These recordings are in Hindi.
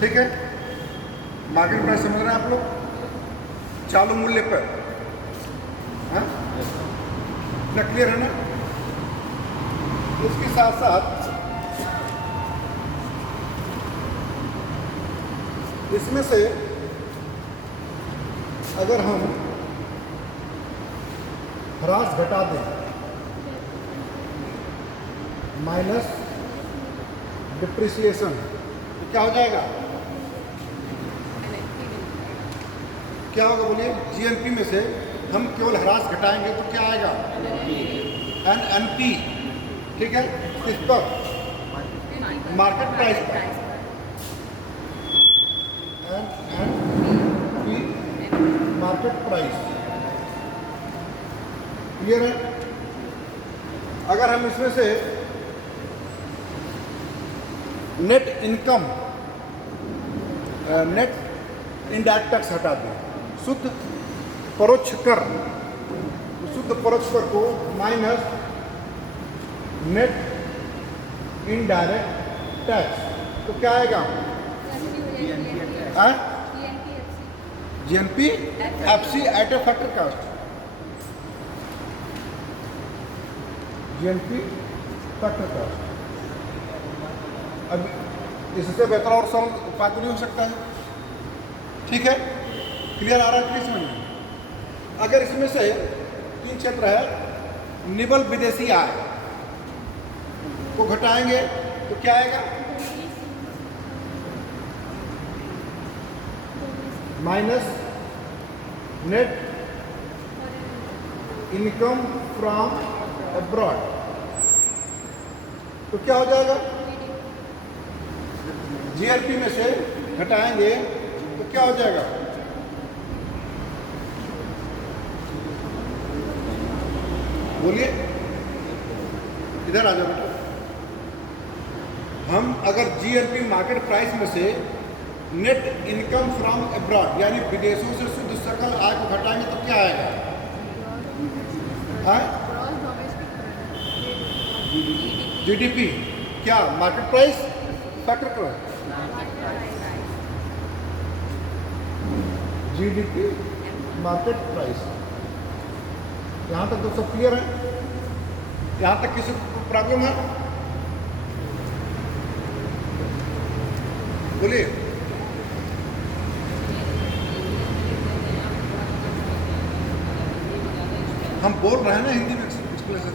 ठीक है, मार्केट प्राइस समझ रहे हैं आप लोग, चालू मूल्य पर। हाँ, इतना क्लियर है ना? इसके साथ साथ इसमें से अगर हम ह्रास घटा दें, माइनस डिप्रिसिएशन, तो क्या हो जाएगा? क्या होगा बोलिए? जीएनपी में से हम केवल ह्रास घटाएंगे तो क्या आएगा? एनएनपी। ठीक है, किस पर? मार्केट प्राइस पर। NNP market price. क्लियर है? अगर हम इसमें से net income, net indirect tax हटा दें, शुद्ध परोक्ष कर, शुद्ध परोक्ष कर को माइनस नेट इनडायरेक्ट टैक्स, तो क्या आएगा? GNP FC at a factor cost. GNP factor cost. अब इससे बेहतर और सरल उपाय तो नहीं हो सकता है। ठीक है, क्लियर आ रहा है कि समझ में? अगर इसमें से 3 क्षेत्र है, निबल विदेशी आय को घटाएंगे तो क्या आएगा? Minus net income from abroad, तो क्या हो जाएगा? जीआरपी में से घटाएंगे तो क्या हो जाएगा? बोलिए, इधर आ जाओ बेटा। हम अगर जीएनपी मार्केट प्राइस में से नेट इनकम फ्रॉम अब्रॉड यानी विदेशों से शुद्ध सकल आय को घटाएंगे तो क्या आएगा? जीडीपी। क्या? Market price factor price. GDP market price. यहाँ तक तो सब क्लियर है? यहाँ तक किसी को प्रॉब्लम है? बोलिए। हम बोल रहे हैं ना हिंदी में एक्सप्लेनेशन।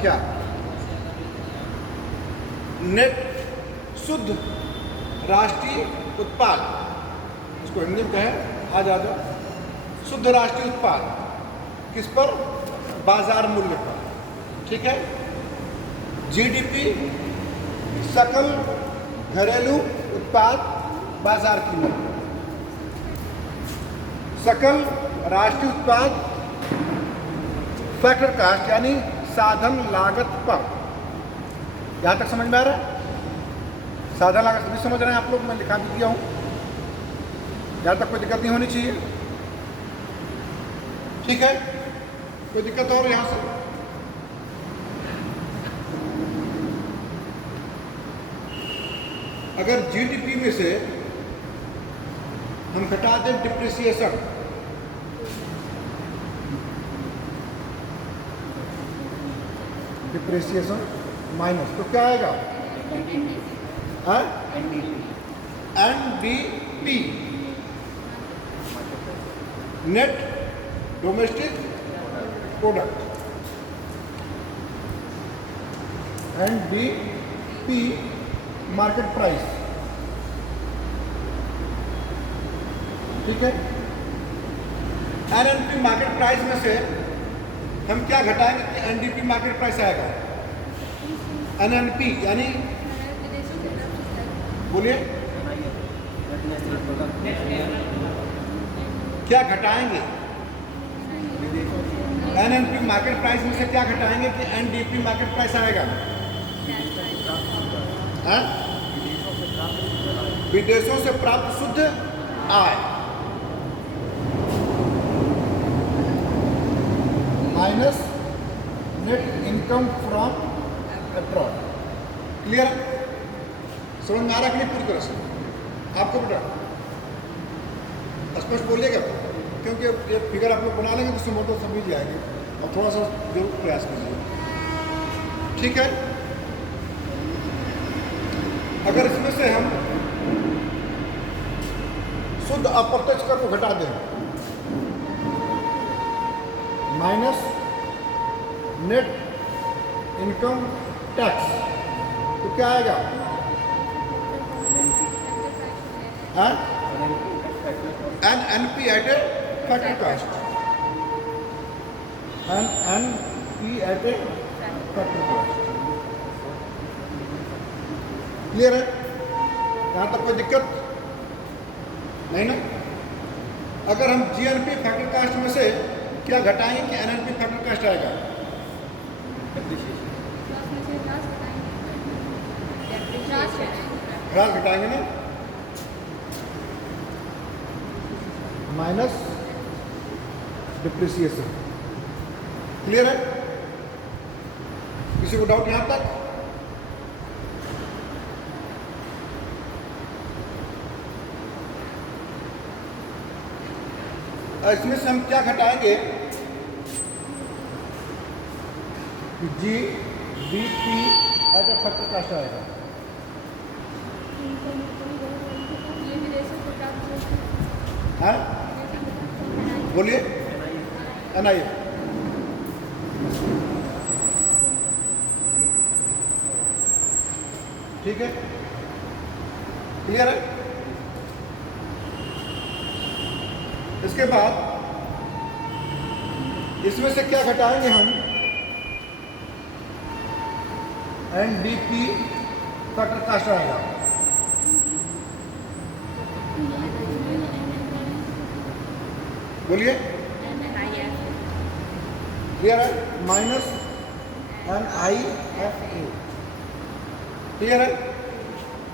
क्या? नेट शुद्ध राष्ट्रीय उत्पाद, इसको हिंदी में कहें, आ जाओ, शुद्ध राष्ट्रीय उत्पाद किस पर? बाजार मूल्य पर। ठीक है, जीडीपी सकल घरेलू उत्पाद बाजार कीमत, सकल राष्ट्रीय उत्पाद फैक्टर कास्ट यानी साधन लागत पर। यहां तक समझ में आ रहा है? साधन लागत भी समझ रहे हैं आप लोग? मैं लिखा भी दिया हूं, यहां तक कोई दिक्कत नहीं होनी चाहिए। ठीक है, कोई दिक्कत और यहां से? अगर जीडीपी में से हम घटा दें डिप्रिसिएशन, डिप्रिसिएशन माइनस, तो क्या आएगा? NDP net domestic product. NDP market price. ठीक है, एनएनपी मार्केट प्राइस में से हम क्या घटाएंगे कि एनडीपी मार्केट प्राइस आएगा? एनएनपी यानी, बोलिए, क्या घटाएंगे? एनएनपी मार्केट प्राइस में से क्या घटाएंगे कि एनडीपी मार्केट प्राइस आएगा? विदेशों से प्राप्त शुद्ध आय minus net income from abroad. Clear? समझ में आ रहा कि नहीं पूरी तरह से? आपको बेटा स्पष्ट बोलिएगा, क्योंकि ये फिगर आप लोग बना लेंगे तो उससे मोटर समझ जाएंगे, और थोड़ा सा जरूर प्रयास कीजिए। ठीक है, अगर इसमें से हम शुद्ध अप्रत्यक्ष कर को घटा दें माइनस नेट इनकम टैक्स, तो क्या आएगा? NNP at a factor cost, NNP at a factor cost। Clear है? यहाँ तक कोई दिक्कत नहीं ना? अगर हम GNP फैक्टर कास्ट में से क्या घटाएंगे कि NNP फैक्टर कास्ट आएगा? ह्रास घटाएंगे ना, माइनस डिप्रिसिएशन। क्लियर है? किसी को डाउट यहां तक? इसमें से हम क्या घटाएंगे? GDP as a factor cost आएगा। हाँ बोलिए। NI ठीक है, क्लियर है? इसके बाद इसमें से क्या घटाएंगे हम? NDP फैक्टर कास्ट आएगा। बोलिए। क्लियर है? Minus NIFA। क्लियर है?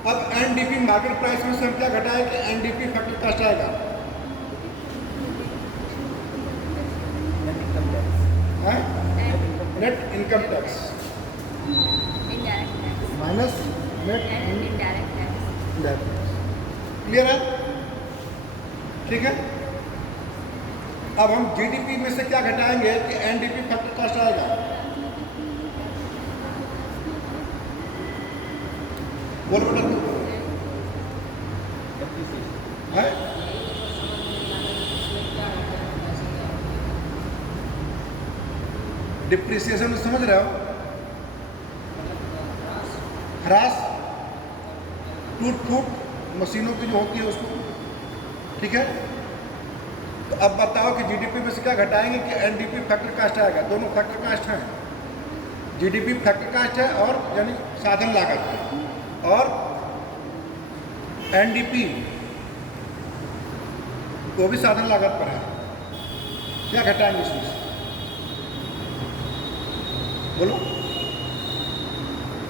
अब NDP मार्केट प्राइस में से हम क्या घटाएं कि NDP फैक्टर कास्ट आएगा? Net income tax minus net indirect tax. Clear है? ठीक है, अब हम GDP में से क्या घटाएंगे कि NDP फैक्टर कास्ट आएगा? बोल बेटा है? डिप्रिसिएशन समझ रहे हो? ह्रास, टूट फूट मशीनों की जो होती है उसको। ठीक है, तो अब बताओ कि GDP में से क्या घटाएंगे कि NDP फैक्टर कास्ट आएगा? दोनों फैक्टर कास्ट हैं, GDP फैक्टर कास्ट है और यानी साधन लागत है, और NDP वो भी साधन लागत पर है। क्या घटाएंगे इसमें से? बोलो।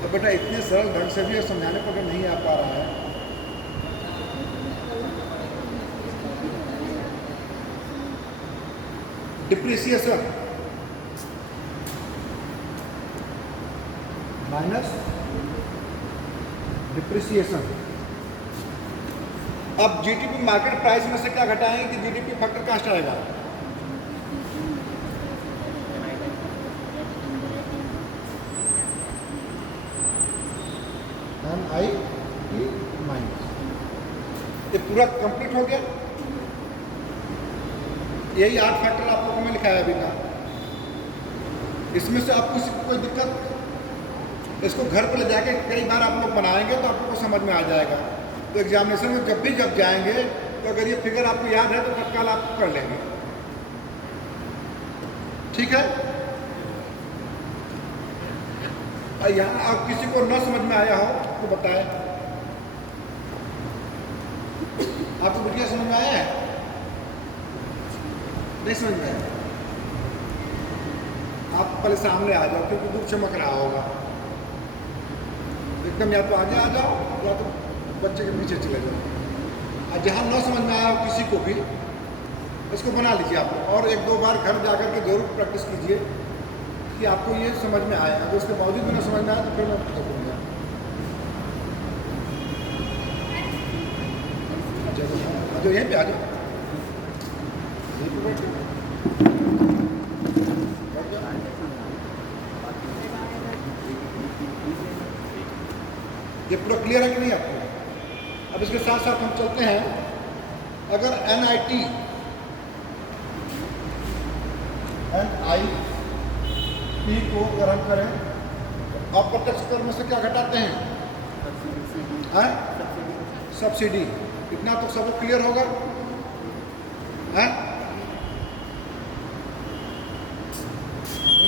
तो बेटा इतने सरल ढंग से भी समझाने पर नहीं आ पा रहा है। Depreciation minus depreciation. अब GDP मार्केट प्राइस में से क्या घटाएंगे कि GDP फैक्टर कास्ट आएगा? NIE minus. ये पूरा कंप्लीट हो गया। यही 8 फैक्टर आप लोगों को मैं लिखाया अभी का। इसमें से आपको कोई दिक्कत? इसको घर पर ले जाके कई बार आप लोग बनाएंगे तो आपको समझ में आ जाएगा। तो एग्जामिनेशन में जब जाएंगे तो अगर ये फिगर आपको याद है तो तत्काल आप कर लेंगे। ठीक है, यहाँ आप किसी को न समझ में आया हो तो बताएं। आपको बिटिया समझ में आया है? नहीं समझ में आया? आप पहले सामने आ जाओ, क्योंकि दूर चमक रहा होगा एकदम। या तो आगे आ जाओ या तो बच्चे के पीछे चले जाओ। और जहाँ न समझ में आया हो किसी को भी, इसको बना लीजिए आप लोग, और 1-2 बार घर जाकर के जरूर प्रैक्टिस कीजिए कि आपको ये समझ में आए। अगर उसके बावजूद भी ना समझ में आया तो फिर मैं पूछूंगा। जो यहीं पे आ जाओ, यहीं पे बैठो। ये पूरा क्लियर है कि नहीं आपको? अब इसके साथ साथ हम चलते हैं, अगर NIT को अगर हम करें, अप्रत्यक्ष कर में से क्या घटाते हैं? सब्सिडी। इतना तो सबको क्लियर होगा है?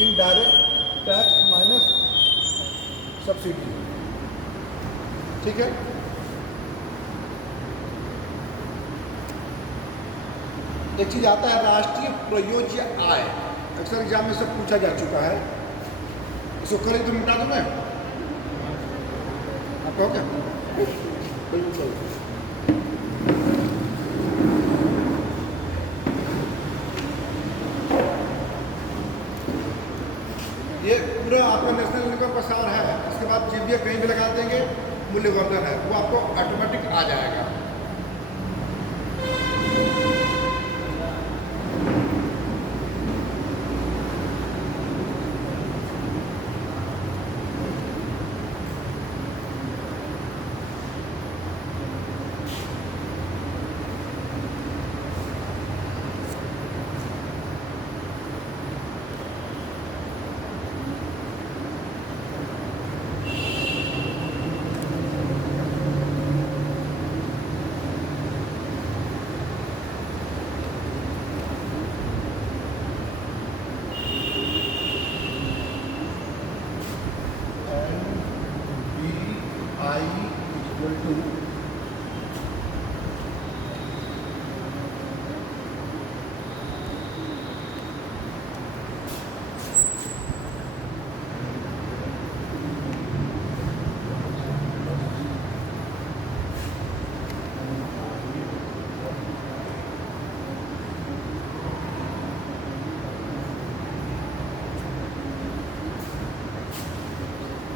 इनडायरेक्ट टैक्स माइनस सब्सिडी, ठीक है। एक चीज आता है राष्ट्रीय प्रयोज्य आय, अक्सर एग्जाम में से पूछा जा चुका है, इसको करें तो मिटा दूं मैं आपको, क्या बिल्कुल सही। ये पूरा आपका नेशनल इनकम का सार है, इसके बाद जीबीए कहीं भी लगा देंगे, मूल्यवर्धन है, वो आपको ऑटोमेटिक आ जाएगा।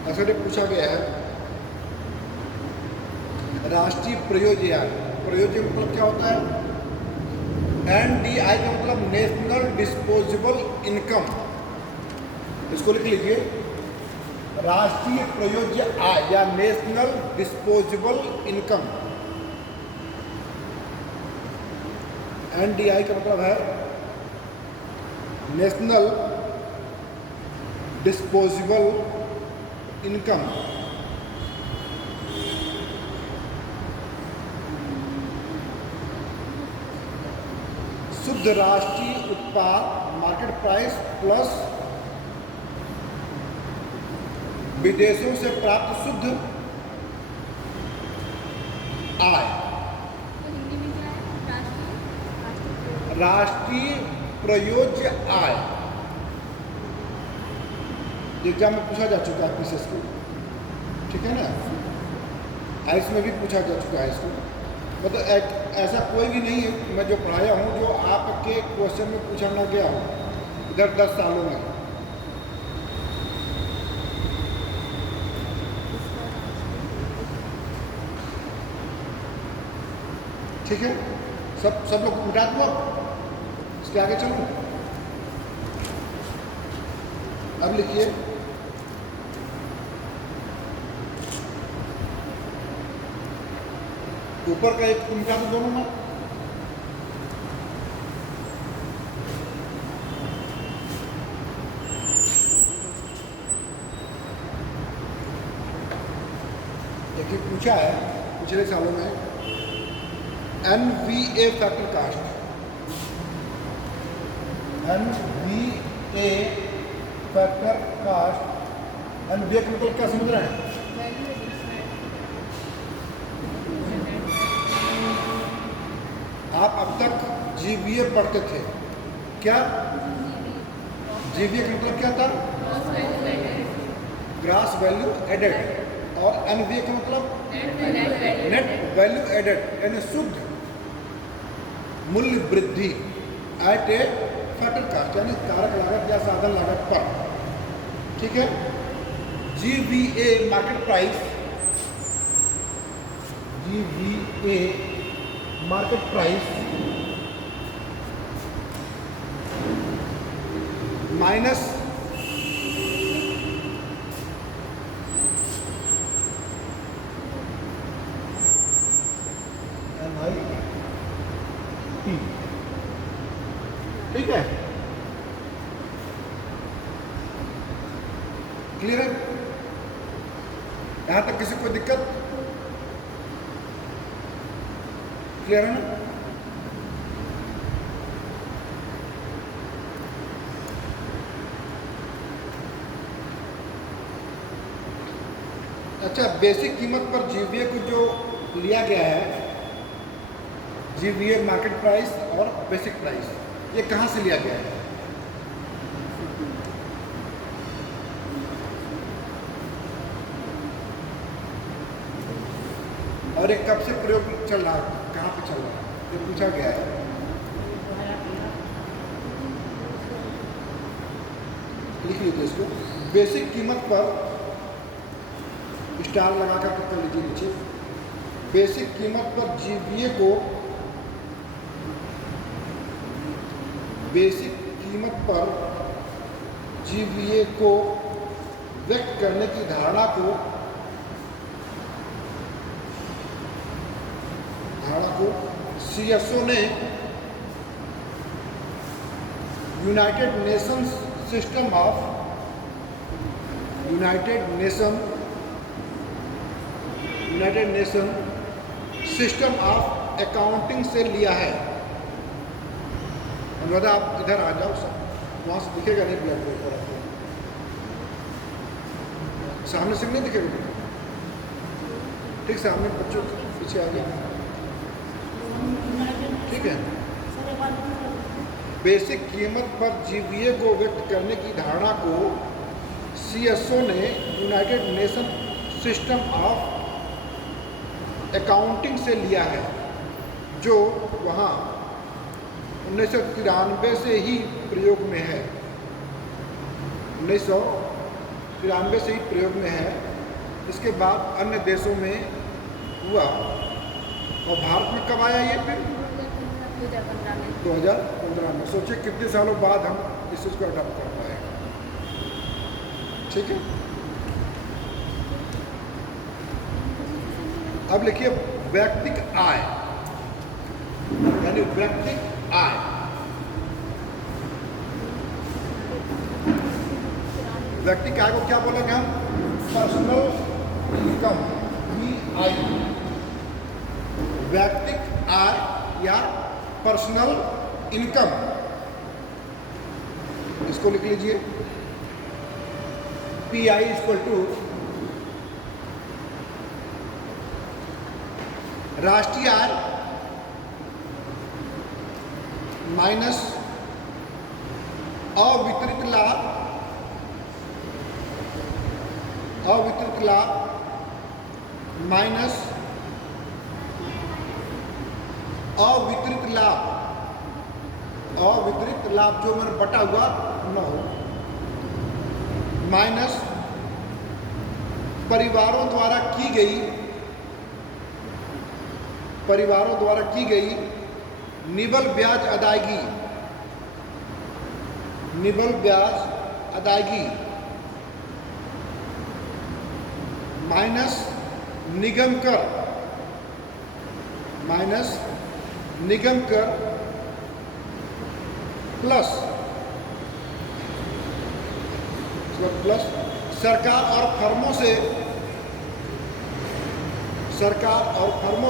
ऐसे पूछा गया है राष्ट्रीय प्रयोज्य आय, प्रयोज्य मतलब क्या होता है? NDI का मतलब नेशनल डिस्पोजेबल इनकम, इसको लिख लीजिए, राष्ट्रीय प्रयोज्य आय या नेशनल डिस्पोजेबल इनकम। NDI का मतलब है नेशनल डिस्पोजेबल इनकम। शुद्ध राष्ट्रीय उत्पाद मार्केट प्राइस प्लस विदेशों से प्राप्त शुद्ध आय। राष्ट्रीय प्रयोज्य आय एग्जाम में पूछा जा चुका है पीसीएस को, ठीक है ना? आइस में भी पूछा जा चुका है इसको। मतलब ऐसा कोई भी नहीं है मैं जो पढ़ाया हूँ जो आपके क्वेश्चन में पूछा ना गया हो इधर 10 सालों में। ठीक है, सब लोग उठा दो, अब इसके आगे चलो। अब लिखिए ऊपर का एक उनका तो दोनों में एक ही पूछा है पिछले सालों में, NVA factor cost. NVA factor cost, NVA का मतलब क्या समझ रहे हैं? आप अब तक GVA पढ़ते थे क्या? GVA का मतलब क्या था? ग्रॉस वैल्यू एडेड, और NVA का मतलब नेट वैल्यू एडेड, यानी शुद्ध मूल्य वृद्धि एट ए फैक्टर कास्ट, यानी कारक लागत या साधन लागत पर। ठीक है, GVA market price, GVA market price minus MIT, ठीक है, क्लियर है? यहां तक किसी को दिक्कत? क्लियर है ना? अच्छा, बेसिक कीमत पर जीवीए को जो लिया गया है, जीवीए मार्केट प्राइस और बेसिक प्राइस, ये कहां से लिया गया है? और ये कब से प्रयोग चल रहा है, कहां पे चल रहा है, ये पूछा गया है। लिख लीजिए इसको, बेसिक कीमत पर स्टार लगाकर कर लीजिए नीचे। बेसिक कीमत पर जीवीए को, बेसिक कीमत पर जीवीए को व्यक्त करने की धारणा को सीएसओ ने United nation system of accounting से लिया है। अनुराधा, आप इधर आ जाओ, वहां से दिखेगा नहीं ब्लैक बोर्ड पर, आपको सामने से नहीं दिखेगा, ठीक, सामने बच्चों पीछे आ गया, ठीक है। बेसिक कीमत पर जीवीए को व्यक्त करने की धारणा को सीएसओ ने United nation system of accounting से लिया है, जो वहाँ 1993 से ही प्रयोग में है, 1993 से ही प्रयोग में है। इसके बाद अन्य देशों में हुआ, और भारत में कब आया ये फिर? 2015 में। सोचिए कितने सालों बाद हम इस चीज़ को अडॉप्ट कर पाए, ठीक है। अब लिखिए व्यक्तिगत आय, यानी व्यक्तिगत आय, व्यक्तिगत आय को क्या बोलेंगे हम? Personal income, VI। व्यक्तिगत आय या पर्सनल इनकम, इसको लिख लीजिए, PI इक्वल टू राष्ट्रीय आय माइनस अवितरित लाभ, माइनस अवितरित लाभ जो मैंने बटा हुआ न हो, माइनस परिवारों द्वारा की गई निबल ब्याज अदायगी, माइनस निगम कर प्लस सरकार और फर्मों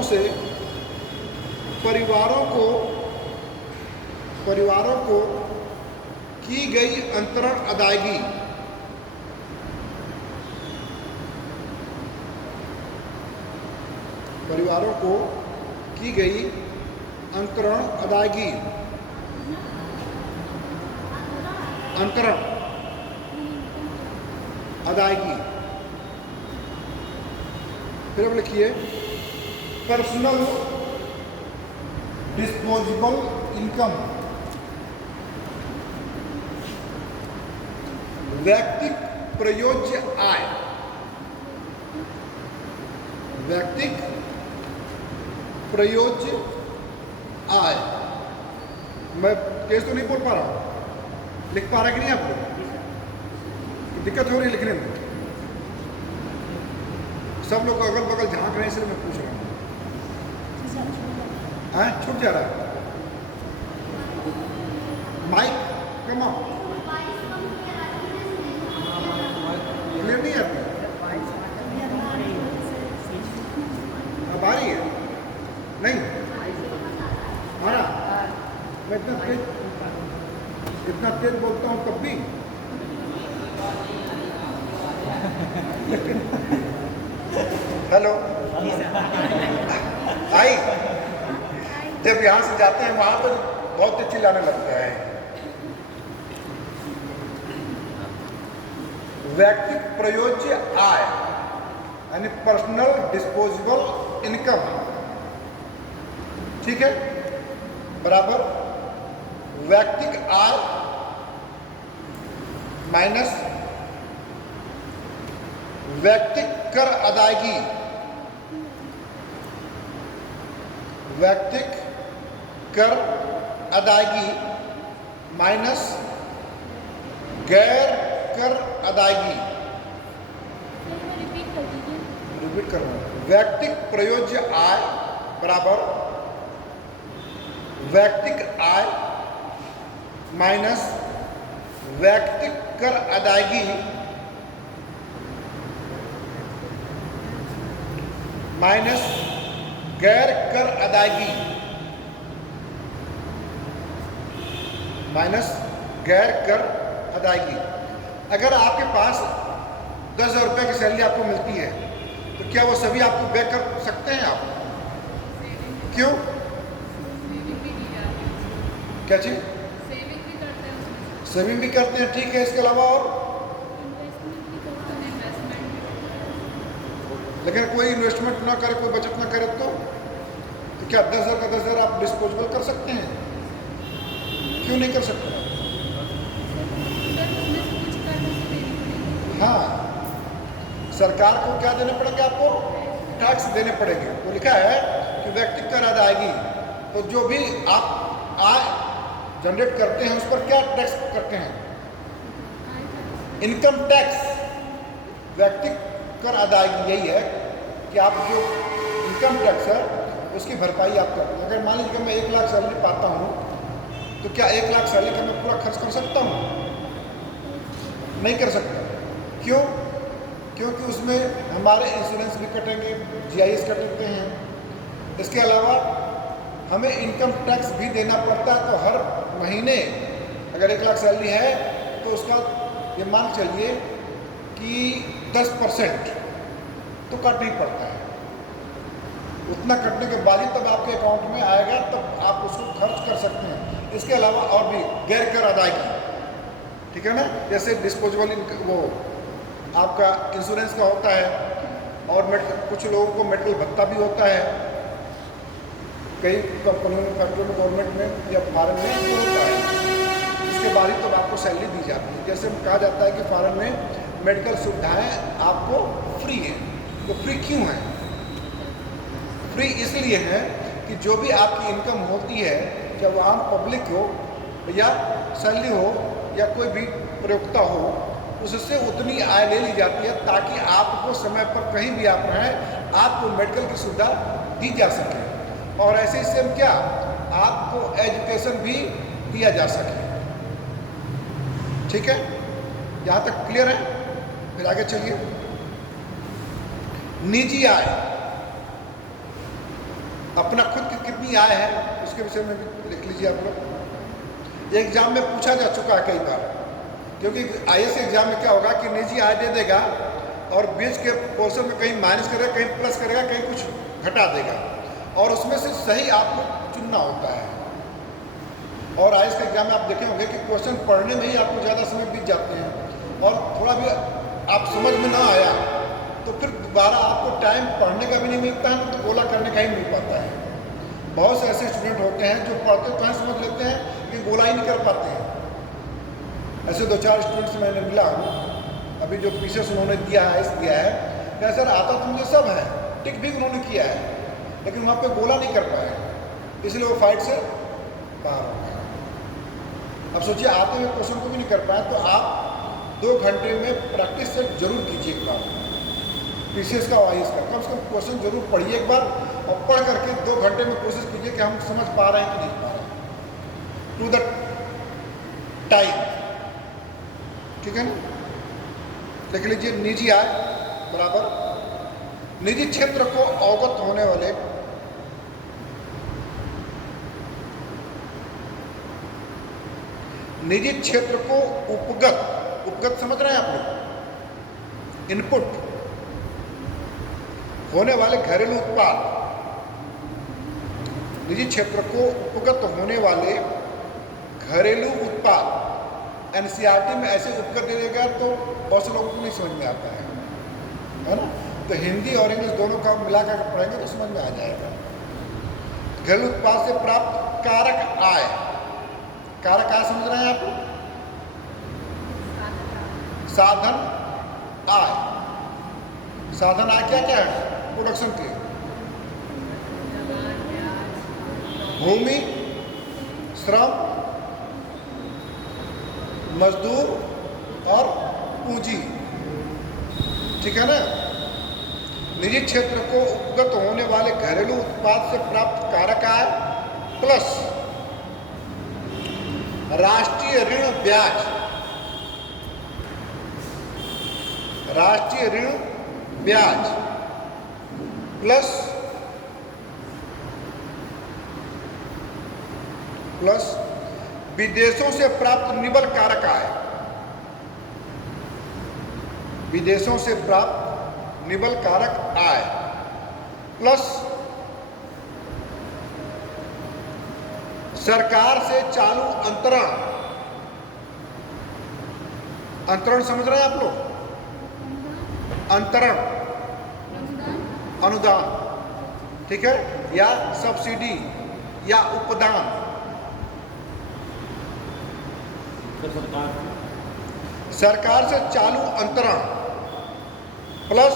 से परिवारों को की गई अंतरण अदायगी, परिवारों को की गई अंतरण अदायगी, फिर अब लिखिए पर्सनल डिस्पोजेबल इनकम, व्यक्तिगत प्रयोज्य आय, व्यक्तिगत प्रयोज्य आय। मैं तेज तो नहीं बोल पा रहा हूँ, लिख पा रहा कि नहीं आप लोग? दिक्कत हो रही है लिखने में? सब लोग अगल बगल झांक रहे हैं इसलिए मैं पूछ रहा हूँ। हाँ, छूट जा रहा है माइक, कम ऑन, क्लियर नहीं आती? अब आ रही है? नहीं आ रहा? मैं इतना तेज बोलता हूँ तब भी हेलो आई। जब यहाँ से जाते हैं वहां पर बहुत तेज चिल्लाने लगता है। व्यक्तिगत प्रयोज्य आय यानी पर्सनल डिस्पोजेबल इनकम, ठीक है, बराबर व्यक्तिगत आय माइनस व्यक्तिगत कर अदायगी, व्यक्तिगत कर अदायगी माइनस गैर कर अदायगी। रिपीट कर रहा हूं, व्यक्तिगत प्रयोज्य आय बराबर व्यक्तिगत आय माइनस व्यक्तिगत कर अदायगी माइनस गैर कर अदायगी, माइनस गैर कर अदायगी। अगर आपके पास 10,000 रुपये की सैलरी आपको मिलती है तो क्या वो सभी आपको बैक कर सकते हैं आप? क्यों? क्या चीज? सेविंग भी करते हैं, ठीक है, इसके अलावा और? लेकिन कोई इन्वेस्टमेंट ना करे, कोई बचत ना करे तो क्या 10,000 का 10,000 आप डिस्पोजेबल कर सकते हैं? क्यों नहीं कर सकते? हाँ, सरकार को क्या देने पड़ेंगे? आपको टैक्स देने पड़ेंगे। वो लिखा है कि व्यक्तिगत कर अदायगी, तो जो भी आप आय जनरेट करते हैं उस पर क्या टैक्स करते हैं? Income tax. व्यक्तिगत कर अदायगी यही है कि आप जो इनकम टैक्स है उसकी भरपाई आप करते हैं। अगर मान लीजिए मैं 1 लाख सैलरी पाता हूँ तो क्या 1 लाख सैलरी का मैं पूरा खर्च कर सकता हूँ? नहीं कर सकता। क्यों? क्योंकि उसमें हमारे इंश्योरेंस भी कटेंगे, GIS कटते हैं। इसके अलावा हमें इनकम टैक्स भी देना पड़ता है। तो हर महीने अगर 1 लाख सैलरी है तो उसका ये मान चलिए कि 10% तो कट ही पड़ता है। उतना कटने के बाद ही तब आपके अकाउंट में आएगा, तब आप उसको खर्च कर सकते हैं। इसके अलावा और भी गैर कर अदायगी, ठीक है ना, जैसे डिस्पोजेबल वो आपका इंश्योरेंस का होता है, और कुछ लोगों को मेडिकल भत्ता भी होता है। कई कंपनियों में, फैक्ट्रियों में, गवर्नमेंट में या फॉरेन में भी होता है। इसके बाद ही तब आपको सैलरी दी जाती है। जैसे कहा जाता है कि फॉरेन में मेडिकल सुविधाएं आपको फ्री हैं। तो फ्री क्यों है? फ्री इसलिए है कि जो भी आपकी इनकम होती है, चाहे आम पब्लिक हो या सैलरी हो या कोई भी प्रयोक्ता हो, उससे उतनी आय ले ली जाती है ताकि आपको समय पर कहीं भी आप रहें आपको मेडिकल की सुविधा दी जा सके। और ऐसे ही सेम क्या, आपको एजुकेशन भी दिया जा सके। ठीक है, यहाँ तक क्लियर है? फिर आगे चलिए। निजी आय, अपना खुद की कितनी आय है उसके विषय में भी लिख लीजिए आप लोग। ये एग्जाम में पूछा जा चुका है कई बार, क्योंकि IAS एग्जाम में क्या होगा कि निजी आय दे देगा और बीच के पोर्शन में कहीं माइनस करेगा, कहीं प्लस करेगा, कहीं कुछ घटा देगा, और उसमें से सही आपको चुनना होता है। और IAS के एग्जाम में आप देखे होंगे कि क्वेश्चन पढ़ने में ही आपको ज़्यादा समय बीत जाते हैं, और थोड़ा भी आप समझ में ना आया तो फिर दोबारा आपको टाइम पढ़ने का भी नहीं मिलता है, तो गोला करने का ही मिल पाता है। बहुत से ऐसे स्टूडेंट होते हैं जो पढ़ते तो हैं, समझ लेते हैं कि गोला ही नहीं कर पाते हैं। ऐसे 2-4 स्टूडेंट्स मैंने मिला हूँ, अभी जो पीछे से उन्होंने दिया है, क्या सर आता तो मुझे सब है, टिक भी उन्होंने किया है, लेकिन वहाँ पे गोला नहीं कर पाए। इसलिए वो फाइट से बाहर हो गया। अब सोचिए आते हुए क्वेश्चन को भी नहीं कर पाए, तो आप 2 घंटे में प्रैक्टिस सेट जरूर कीजिए एक बार, पीसीएस का वाइस का कम से कम क्वेश्चन जरूर पढ़िए एक बार, और पढ़ करके 2 घंटे में कोशिश कीजिए कि हम समझ पा रहे हैं कि नहीं पा रहे हैं, टू द टाइम। ठीक है ना? देख लीजिए, निजी आय बराबर निजी क्षेत्र को अवगत होने वाले निजी क्षेत्र को उपगत समझ रहे हैं आप लोग, इनपुट होने वाले घरेलू उत्पाद, निजी क्षेत्र को उपगत होने वाले घरेलू उत्पाद। एनसीईआरटी में ऐसे उपगत दे देगा तो बहुत से लोगों को नहीं समझ में आता है ना? तो हिंदी और इंग्लिश दोनों का मिलाकर पढ़ेंगे तो समझ में आ जाएगा। घरेलू उत्पाद से प्राप्त कारक आय, कारक आय समझ रहे हैं आप? साधन आय, साधन आय क्या क्या है प्रोडक्शन के? भूमि, श्रम, मजदूर और पूंजी। ठीक है ना? निजी क्षेत्र को उपगत होने वाले घरेलू उत्पाद से प्राप्त कारक आय प्लस राष्ट्रीय ऋण ब्याज, राष्ट्रीय ऋण ब्याज प्लस विदेशों से प्राप्त निवल कारक आय, विदेशों से प्राप्त निवल कारक आय प्लस सरकार से चालू अंतरण, अंतरण समझ रहे हैं आप लोग? अंतरण, अनुदान, ठीक है, या सब्सिडी या उपदान। सरकार से चालू अंतरण प्लस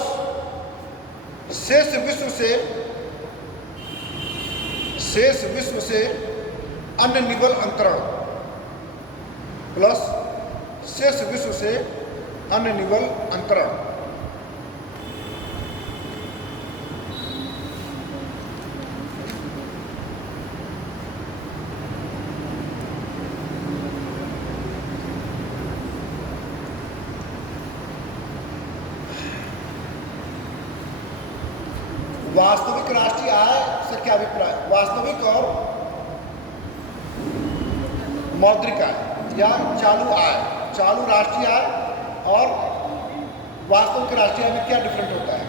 शेष विश्व से अन्य निवल अंतरण प्लस शेष विश्व से अन्य निवल अंतरण। वास्तविक राष्ट्रीय आय से क्या अभिप्राय? वास्तविक और मौद्रिक आय या चालू आय, चालू राष्ट्रीय आय और वास्तविक राष्ट्रीय आय में क्या डिफरेंट होता है?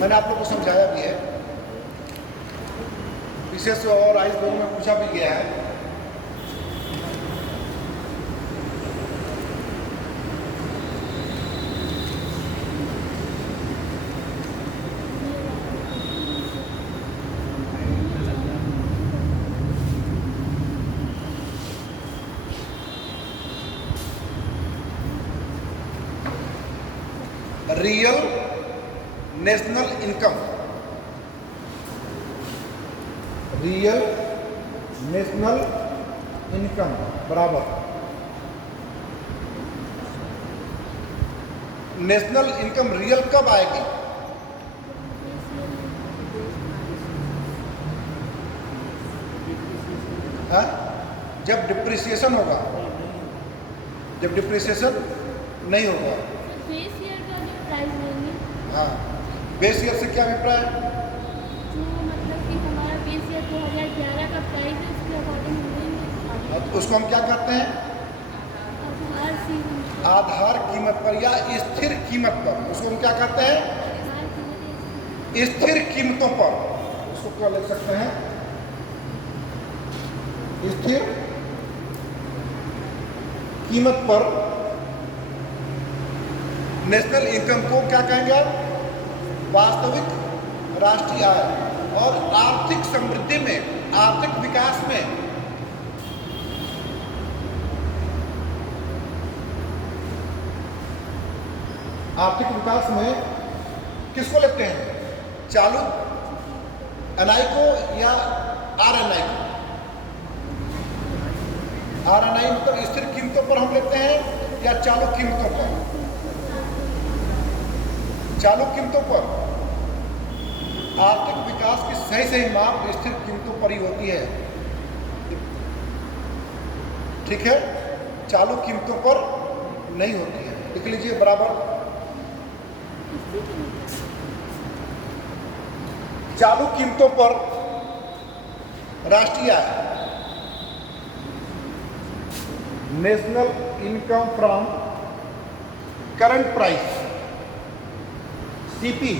मैंने आप लोगों को समझाया भी है, विशेष और आइस दोनों में पूछा भी गया है। Real national income, real national income बराबर नेशनल इनकम रियल कब आएगी? हाँ? जब डिप्रिसिएशन होगा, जब डिप्रिसिएशन नहीं होगा। हाँ, बेस ईयर से क्या अभिप्राय? जो मतलब कि हमारा बेस ईयर 2011 का प्राइस है उसके अकॉर्डिंग मिलेंगे। तो उसको हम क्या कहते हैं? आधार कीमत पर या स्थिर कीमत पर, उसको हम क्या कहते हैं? स्थिर कीमतों पर। उसको क्या लिख सकते हैं? स्थिर कीमत पर नेशनल इनकम को क्या कहेंगे आप? वास्तविक राष्ट्रीय आय। और आर्थिक समृद्धि में, आर्थिक विकास में किसको लेते हैं, चालू एनआई को या आरएनआई को? आरएनआई मतलब स्थिर कीमतों पर हम लेते हैं या चालू कीमतों पर? चालू कीमतों पर। आर्थिक विकास की सही माप स्थिर कीमतों पर ही होती है, ठीक है, चालू कीमतों पर नहीं होती है। लिख लीजिए बराबर, चालू कीमतों पर राष्ट्रीय आय, national income from current price, CP,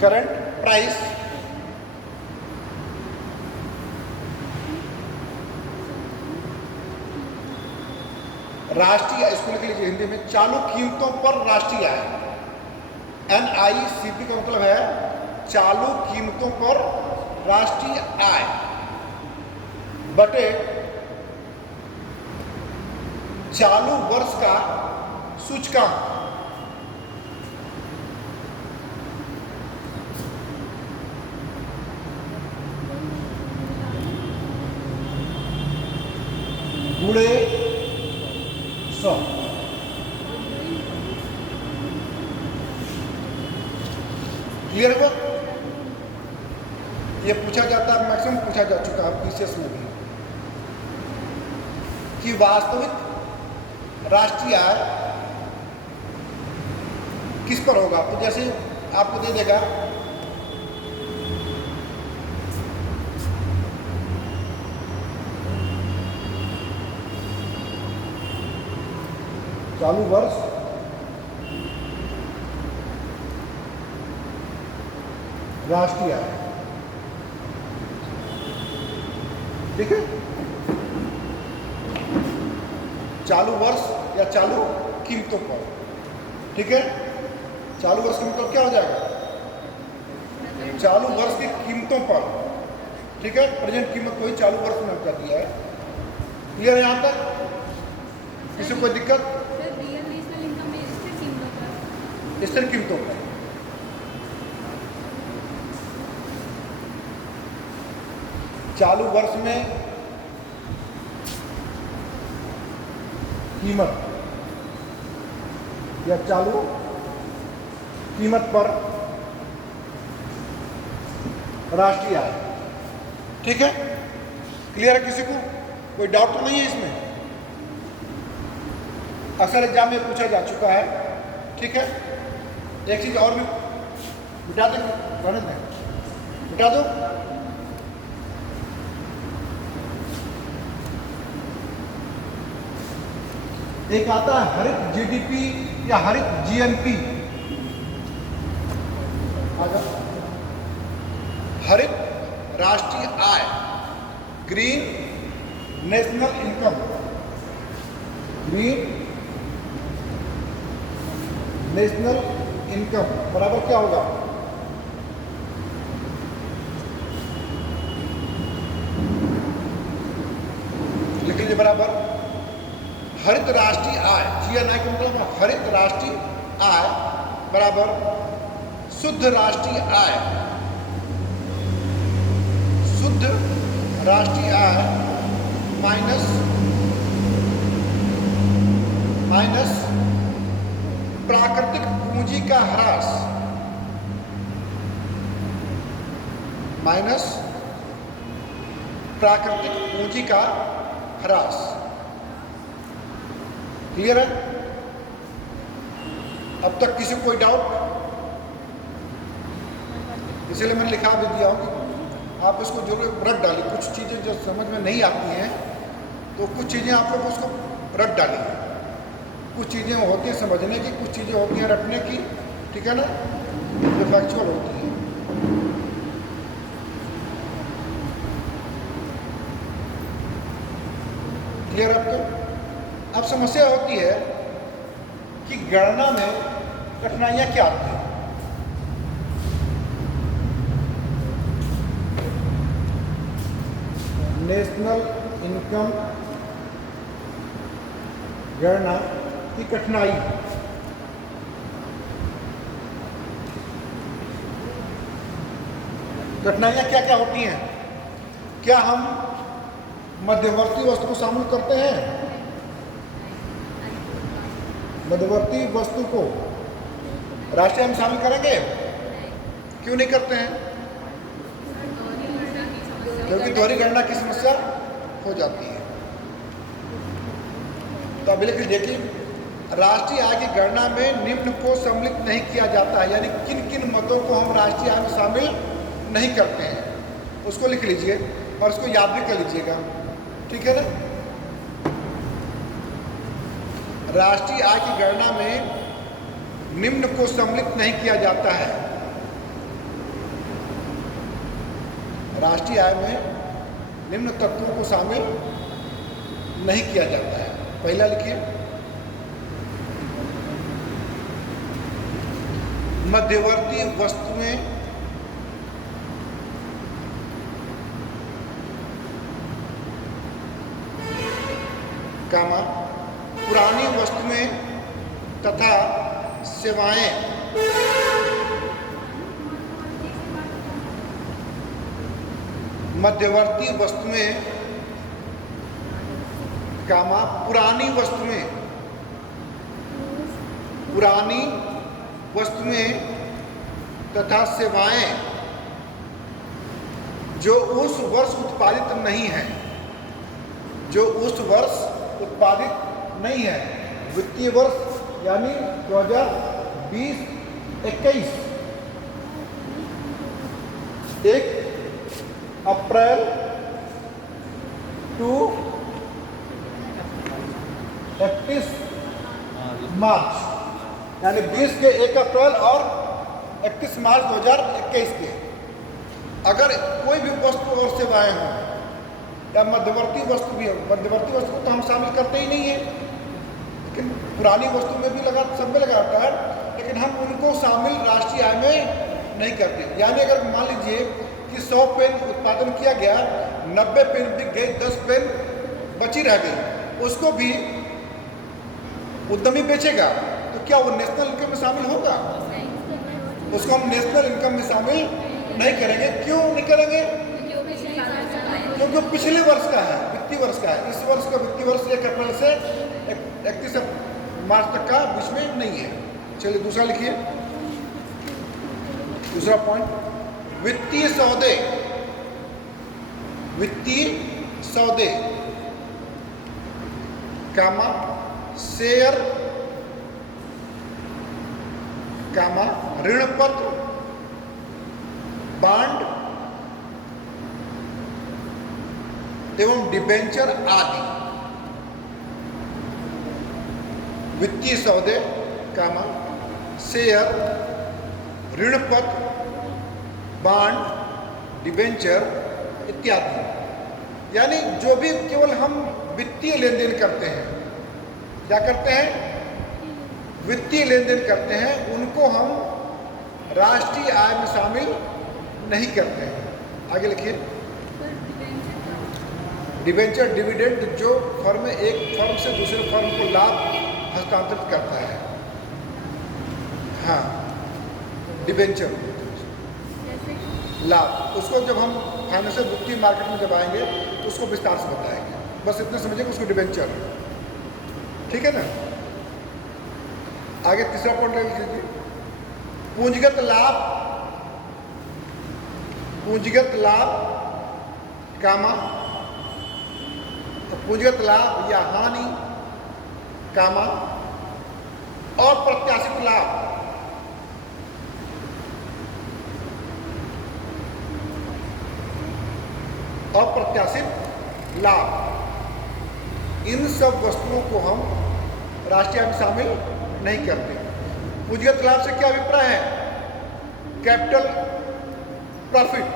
current price, राष्ट्रीय, इसको लिख लीजिए हिंदी में, चालू कीमतों पर राष्ट्रीय आय, NICP का मतलब है चालू कीमतों पर राष्ट्रीय आय बटे चालू वर्ष का सूचकांक। गुणे 100। क्लियर है? ये पूछा जाता है, मैक्सिमम पूछा जा चुका है पीसीएस में भी, कि वास्तविक राष्ट्रीय आय किस पर होगा। तो जैसे आपको दे देगा चालू वर्ष राष्ट्रीय आय, ठीक है, चालू वर्ष या चालू कीमतों पर, ठीक है। चालू वर्ष की मतलब क्या हो जाएगा, चालू वर्ष की कीमतों पर, ठीक है, प्रेजेंट कीमत को ही चालू वर्ष में कर दिया है। क्लियर है यहाँ तक? किसी को कोई दिक्कत? स्थिर कीमतों पर, चालू वर्ष में कीमत या चालू कीमत पर राष्ट्रीय आय, ठीक है। क्लियर है? किसी को कोई डाउट तो नहीं है इसमें? अक्सर एग्जाम में पूछा जा चुका है, ठीक है। एक चीज और भी बिठा दें, बिठा दो। एक आता है हरित जीडीपी या हरित जीएनपी। हरित राष्ट्रीय आय, green national income, green national income बराबर क्या होगा? लिख लीजिए बराबर हरित राष्ट्रीय आय, GNI का मतलब हरित राष्ट्रीय आय बराबर शुद्ध राष्ट्रीय आय, शुद्ध राष्ट्रीय आय माइनस प्राकृतिक पूंजी का ह्रास, माइनस प्राकृतिक पूंजी का ह्रास। क्लियर है? अब तक किसी को कोई डाउट? इसलिए मैंने लिखा भी दिया हूँ कि आप इसको जरूर रट डालिए। कुछ चीज़ें जो समझ में नहीं आती हैं तो कुछ चीज़ें आप लोग उसको रट डालिए। कुछ चीज़ें होती हैं समझने की, कुछ चीज़ें होती हैं रटने की, ठीक है ना, जो फैक्चुअल होती है। क्लियर आपको? अब समस्या होती है कि गणना में कठिनाइयाँ क्या आती हैं। नेशनल इनकम गणना की कठिनाई कठिनाइयाँ क्या क्या होती हैं? क्या हम मध्यवर्ती वस्तु को शामिल करते हैं? मध्यवर्ती वस्तु को राष्ट्रीय हम शामिल करेंगे? क्यों नहीं करते हैं? क्योंकि दोहरी गणना की समस्या हो जाती है। तो अभी लेकिन देखिए, राष्ट्रीय आय की गणना में निम्न को सम्मिलित नहीं किया जाता है, यानी किन किन मतों को हम राष्ट्रीय आय में शामिल नहीं करते हैं, उसको लिख लीजिए और उसको याद भी कर लीजिएगा, ठीक है ना? राष्ट्रीय आय की गणना में निम्न को सम्मिलित नहीं किया जाता है। राष्ट्रीय आय में निम्न तत्वों को शामिल नहीं किया जाता है। पहला लिखिए, मध्यवर्ती वस्तुएं कामा पुरानी वस्तुएं तथा सेवाएं मध्यवर्ती वस्तुएं कामा पुरानी वस्तुएं तथा सेवाएं जो उस वर्ष उत्पादित नहीं है, नहीं है, वित्तीय वर्ष यानी 2020-21, 1 अप्रैल टू 31 मार्च, यानी 20 के 1 अप्रैल और 31 मार्च 2021 के। अगर कोई भी वस्तु और सेवाएं हों या मध्यवर्ती वस्तु भी हो, मध्यवर्ती वस्तु को तो हम शामिल करते ही नहीं है, लेकिन पुरानी वस्तु में भी सब में लगाता है, लेकिन हम उनको शामिल राष्ट्रीय आय में नहीं करते। यानी अगर मान लीजिए कि 100 पेन उत्पादन किया गया, 90 पेन बिक गए, 10 पेन बची रह गई, उसको भी उद्यमी बेचेगा, तो क्या वो नेशनल इनकम में शामिल होगा? उसको हम नेशनल इनकम में शामिल नहीं करेंगे। क्यों नहीं करेंगे? क्योंकि पिछले वर्ष का है, वित्तीय वर्ष का है। इस वर्ष का वित्तीय वर्ष 1 अप्रैल से 31 मार्च तक का बीच में नहीं है। चलिए दूसरा लिखिए, दूसरा पॉइंट, वित्तीय सौदे कामा शेयर कामा ऋण पत्र बांड एवं डिबेंचर आदि। वित्तीय सौदे कामा शेयर ऋण पत्र बांड डिबेंचर इत्यादि, यानी जो भी केवल हम वित्तीय लेन देन करते हैं, क्या करते हैं? वित्तीय लेन देन करते हैं, उनको हम राष्ट्रीय आय में शामिल नहीं करते हैं। आगे लिखिए, डिबेंचर डिविडेंड जो फर्म एक फर्म से दूसरे फर्म को लाभ हस्तांतरित करता है। हाँ, डिबेंचर लाभ, उसको जब हम फाइनेंशियल वित्तीय मार्केट में जब आएंगे तो उसको विस्तार से बताएंगे। बस इतना समझिए उसको डिबेंचर, ठीक है ना? आगे तीसरा पॉइंट ले लीजिए, पूंजीगत लाभ कामा तो पूंजीगत लाभ या हानि कामा अप्रत्याशित लाभ इन सब वस्तुओं को हम राष्ट्रीय आय में शामिल नहीं करते। पूंजीगत लाभ से क्या अभिप्राय है? कैपिटल प्रॉफिट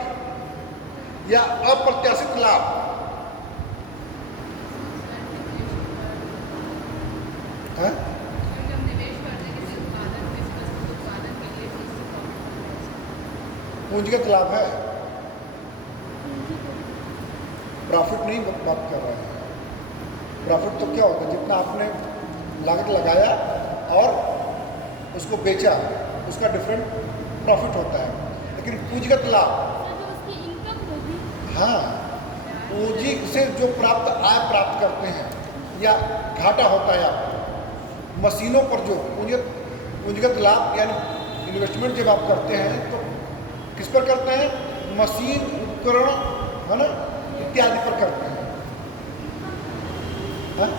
या अप्रत्याशित लाभ। पूंजीगत लाभ है, प्रॉफिट नहीं बात कर रहे हैं। प्रॉफिट तो क्या होता है? जितना आपने लागत लगाया और उसको बेचा, उसका डिफरेंट प्रॉफिट होता है। लेकिन पूंजीगत लाभ हाँ, पूंजी से जो प्राप्त आय प्राप्त करते हैं या घाटा होता है आपको, मशीनों पर जो पूंजीगत लाभ यानी इन्वेस्टमेंट जब आप करते हैं तो किस पर करते हैं? मशीन, उपकरण, है ना, इत्यादि पर करते हैं। हाँ?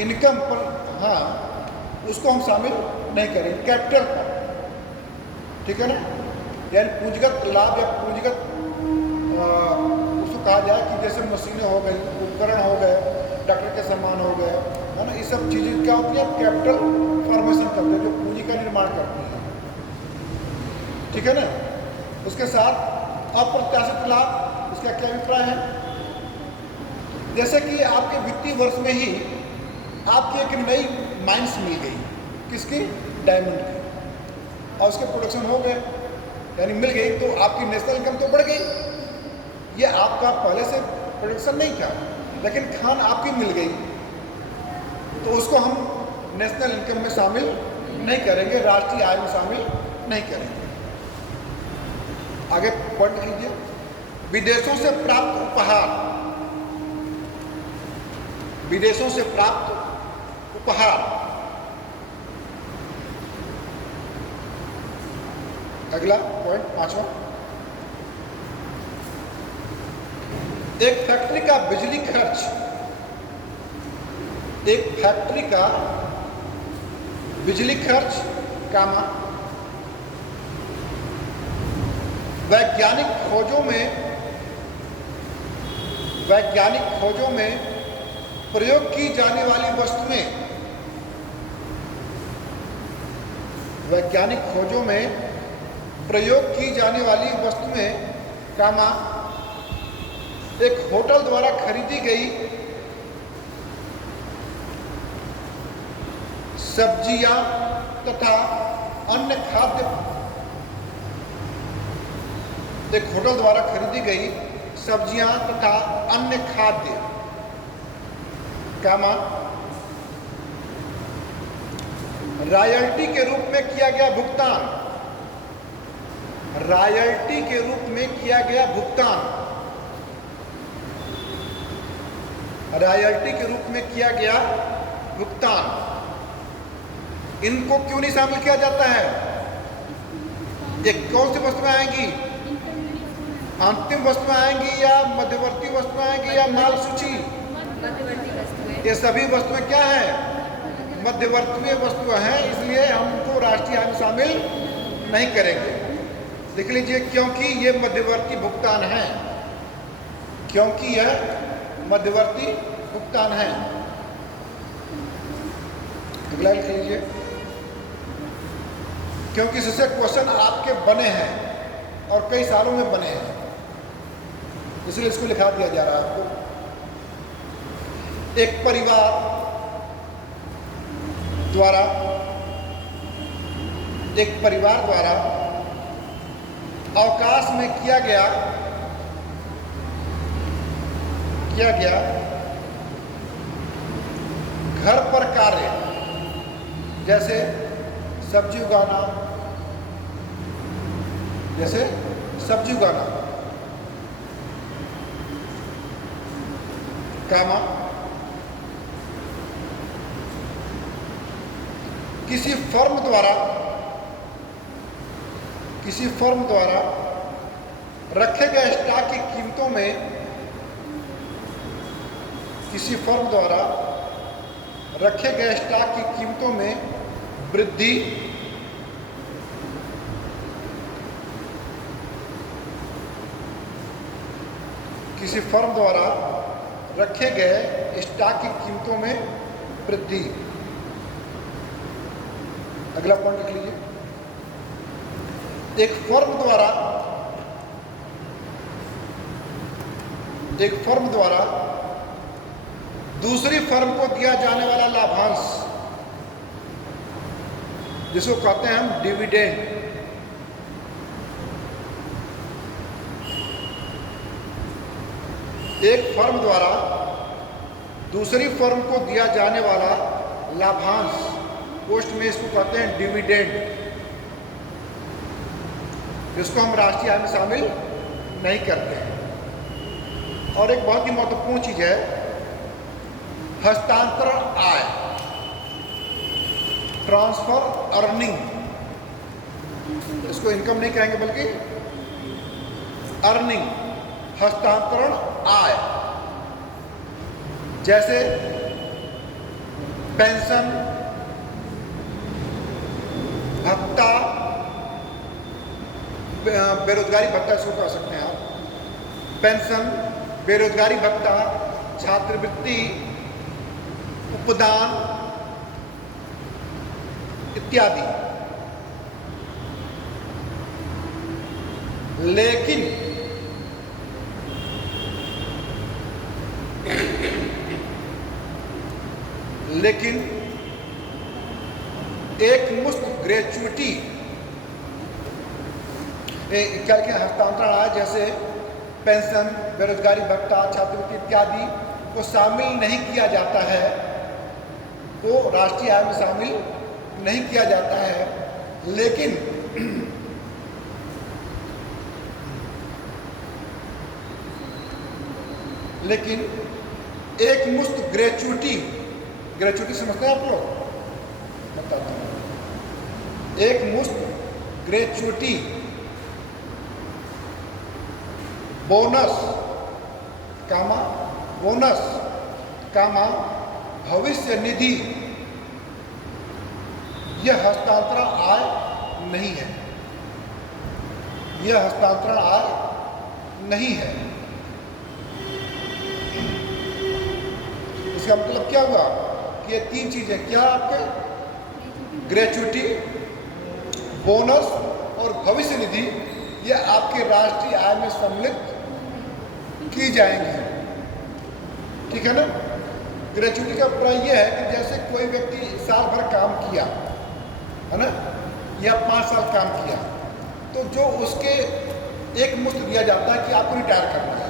इनकम पर, हाँ, उसको हम शामिल नहीं करेंगे, कैपिटल पर, ठीक है ना। यानी पूंजीगत लाभ या पूंजीगत उसको कहा जाए कि जैसे मशीनें हो गई, उपकरण हो गए, डॉक्टर के सामान हो गए, है ना, ये सब चीज़ें क्या होती हैं? कैपिटल फॉर्मेशन करते हैं, जो पूंजी का निर्माण करती हैं, ठीक है ना। उसके साथ अप्रत्याशित लाभ, इसका क्या अभिप्राय है? जैसे कि आपके वित्तीय वर्ष में ही आपकी एक नई माइंस मिल गई, किसकी? डायमंड की, और उसके प्रोडक्शन हो गए, यानी मिल गई, तो आपकी नेशनल इनकम तो बढ़ गई। ये आपका पहले से प्रोडक्शन नहीं था, लेकिन खान आपकी मिल गई, तो उसको हम नेशनल इनकम में शामिल नहीं करेंगे, राष्ट्रीय आय में शामिल नहीं करेंगे। आगे पॉइंट लीजिए, विदेशों से प्राप्त उपहार, विदेशों से प्राप्त उपहार। अगला पॉइंट, पांचवा, एक फैक्ट्री का बिजली खर्च, एक फैक्ट्री का बिजली खर्च, कामा वैज्ञानिक खोजों में प्रयोग की जाने वाली वस्तुएं, वैज्ञानिक खोजों में प्रयोग की जाने वाली वस्तुएं, कामा एक होटल द्वारा खरीदी गई सब्जियां तथा अन्य खाद्य, एक होटल द्वारा खरीदी गई सब्जियां तथा अन्य खाद्य, कामा रॉयल्टी के रूप में किया गया भुगतान, रॉयल्टी के रूप में किया गया भुगतान, रॉयल्टी के रूप में किया गया भुगतान। इनको क्यों नहीं शामिल किया जाता है? ये कौन सी वस्तुएं आएंगी? अंतिम वस्तुएं आएंगी या मध्यवर्ती वस्तुएं आएंगी या माल सूची? ये सभी वस्तुएं क्या है? मध्यवर्तीय वस्तुएं हैं, इसलिए हम उनको राष्ट्रीय आय में शामिल नहीं करेंगे। देख लीजिए, क्योंकि ये मध्यवर्ती भुगतान है, क्योंकि यह मध्यवर्ती भुगतान है। अगला लिख लीजिए, क्योंकि इससे क्वेश्चन आपके बने हैं और कई सालों में बने हैं, इसलिए इसको लिखा दिया जा रहा है आपको। एक परिवार द्वारा अवकाश में किया गया घर पर कार्य, जैसे सब्जी उगाना, कामा किसी फर्म द्वारा रखे गए स्टॉक की कीमतों में, किसी फर्म द्वारा रखे गए स्टॉक की कीमतों में वृद्धि, किसी फर्म द्वारा रखे गए स्टॉक की कीमतों में वृद्धि। अगला पॉइंट लिख लीजिए, एक फर्म द्वारा दूसरी फर्म को दिया जाने वाला लाभांश, जिसको कहते हैं हम डिविडेंड। एक फर्म द्वारा दूसरी फर्म को दिया जाने वाला लाभांश, पोस्ट में इसको कहते हैं डिविडेंड, जिसको हम राष्ट्रीय आय में शामिल नहीं करते हैं। और एक बहुत ही महत्वपूर्ण चीज़ है हस्तांतरण आय, ट्रांसफर अर्निंग। इसको इनकम नहीं कहेंगे बल्कि अर्निंग, हस्तांतरण आय। जैसे पेंशन, भत्ता, बेरोजगारी भत्ता इसको कह सकते हैं आप, पेंशन, बेरोजगारी भत्ता, छात्रवृत्ति, उपदान इत्यादि। लेकिन एक मुश्त ग्रेचुइटी क्या हस्तांतरण आय जैसे पेंशन, बेरोजगारी भत्ता, छात्रवृत्ति इत्यादि को शामिल नहीं किया जाता है, को राष्ट्रीय आय में शामिल नहीं किया जाता है। लेकिन एक मुश्त ग्रेचुइटी समझते हैं आप लोग? बताता हूँ। एक मुश्त ग्रेचुइटी, बोनस कामा भविष्य निधि, यह हस्तांतरण आय नहीं है। इसका मतलब क्या हुआ कि ये तीन चीजें क्या आपके ग्रेचुइटी, बोनस और भविष्य निधि, ये आपके राष्ट्रीय आय में सम्मिलित की जाएंगी। ठीक है ना? ग्रेचुइटी का प्राय यह है कि जैसे कोई व्यक्ति साल भर काम किया है ना, या 5 साल काम किया, तो जो उसके एक मुश्त दिया जाता है कि आपको रिटायर करना है।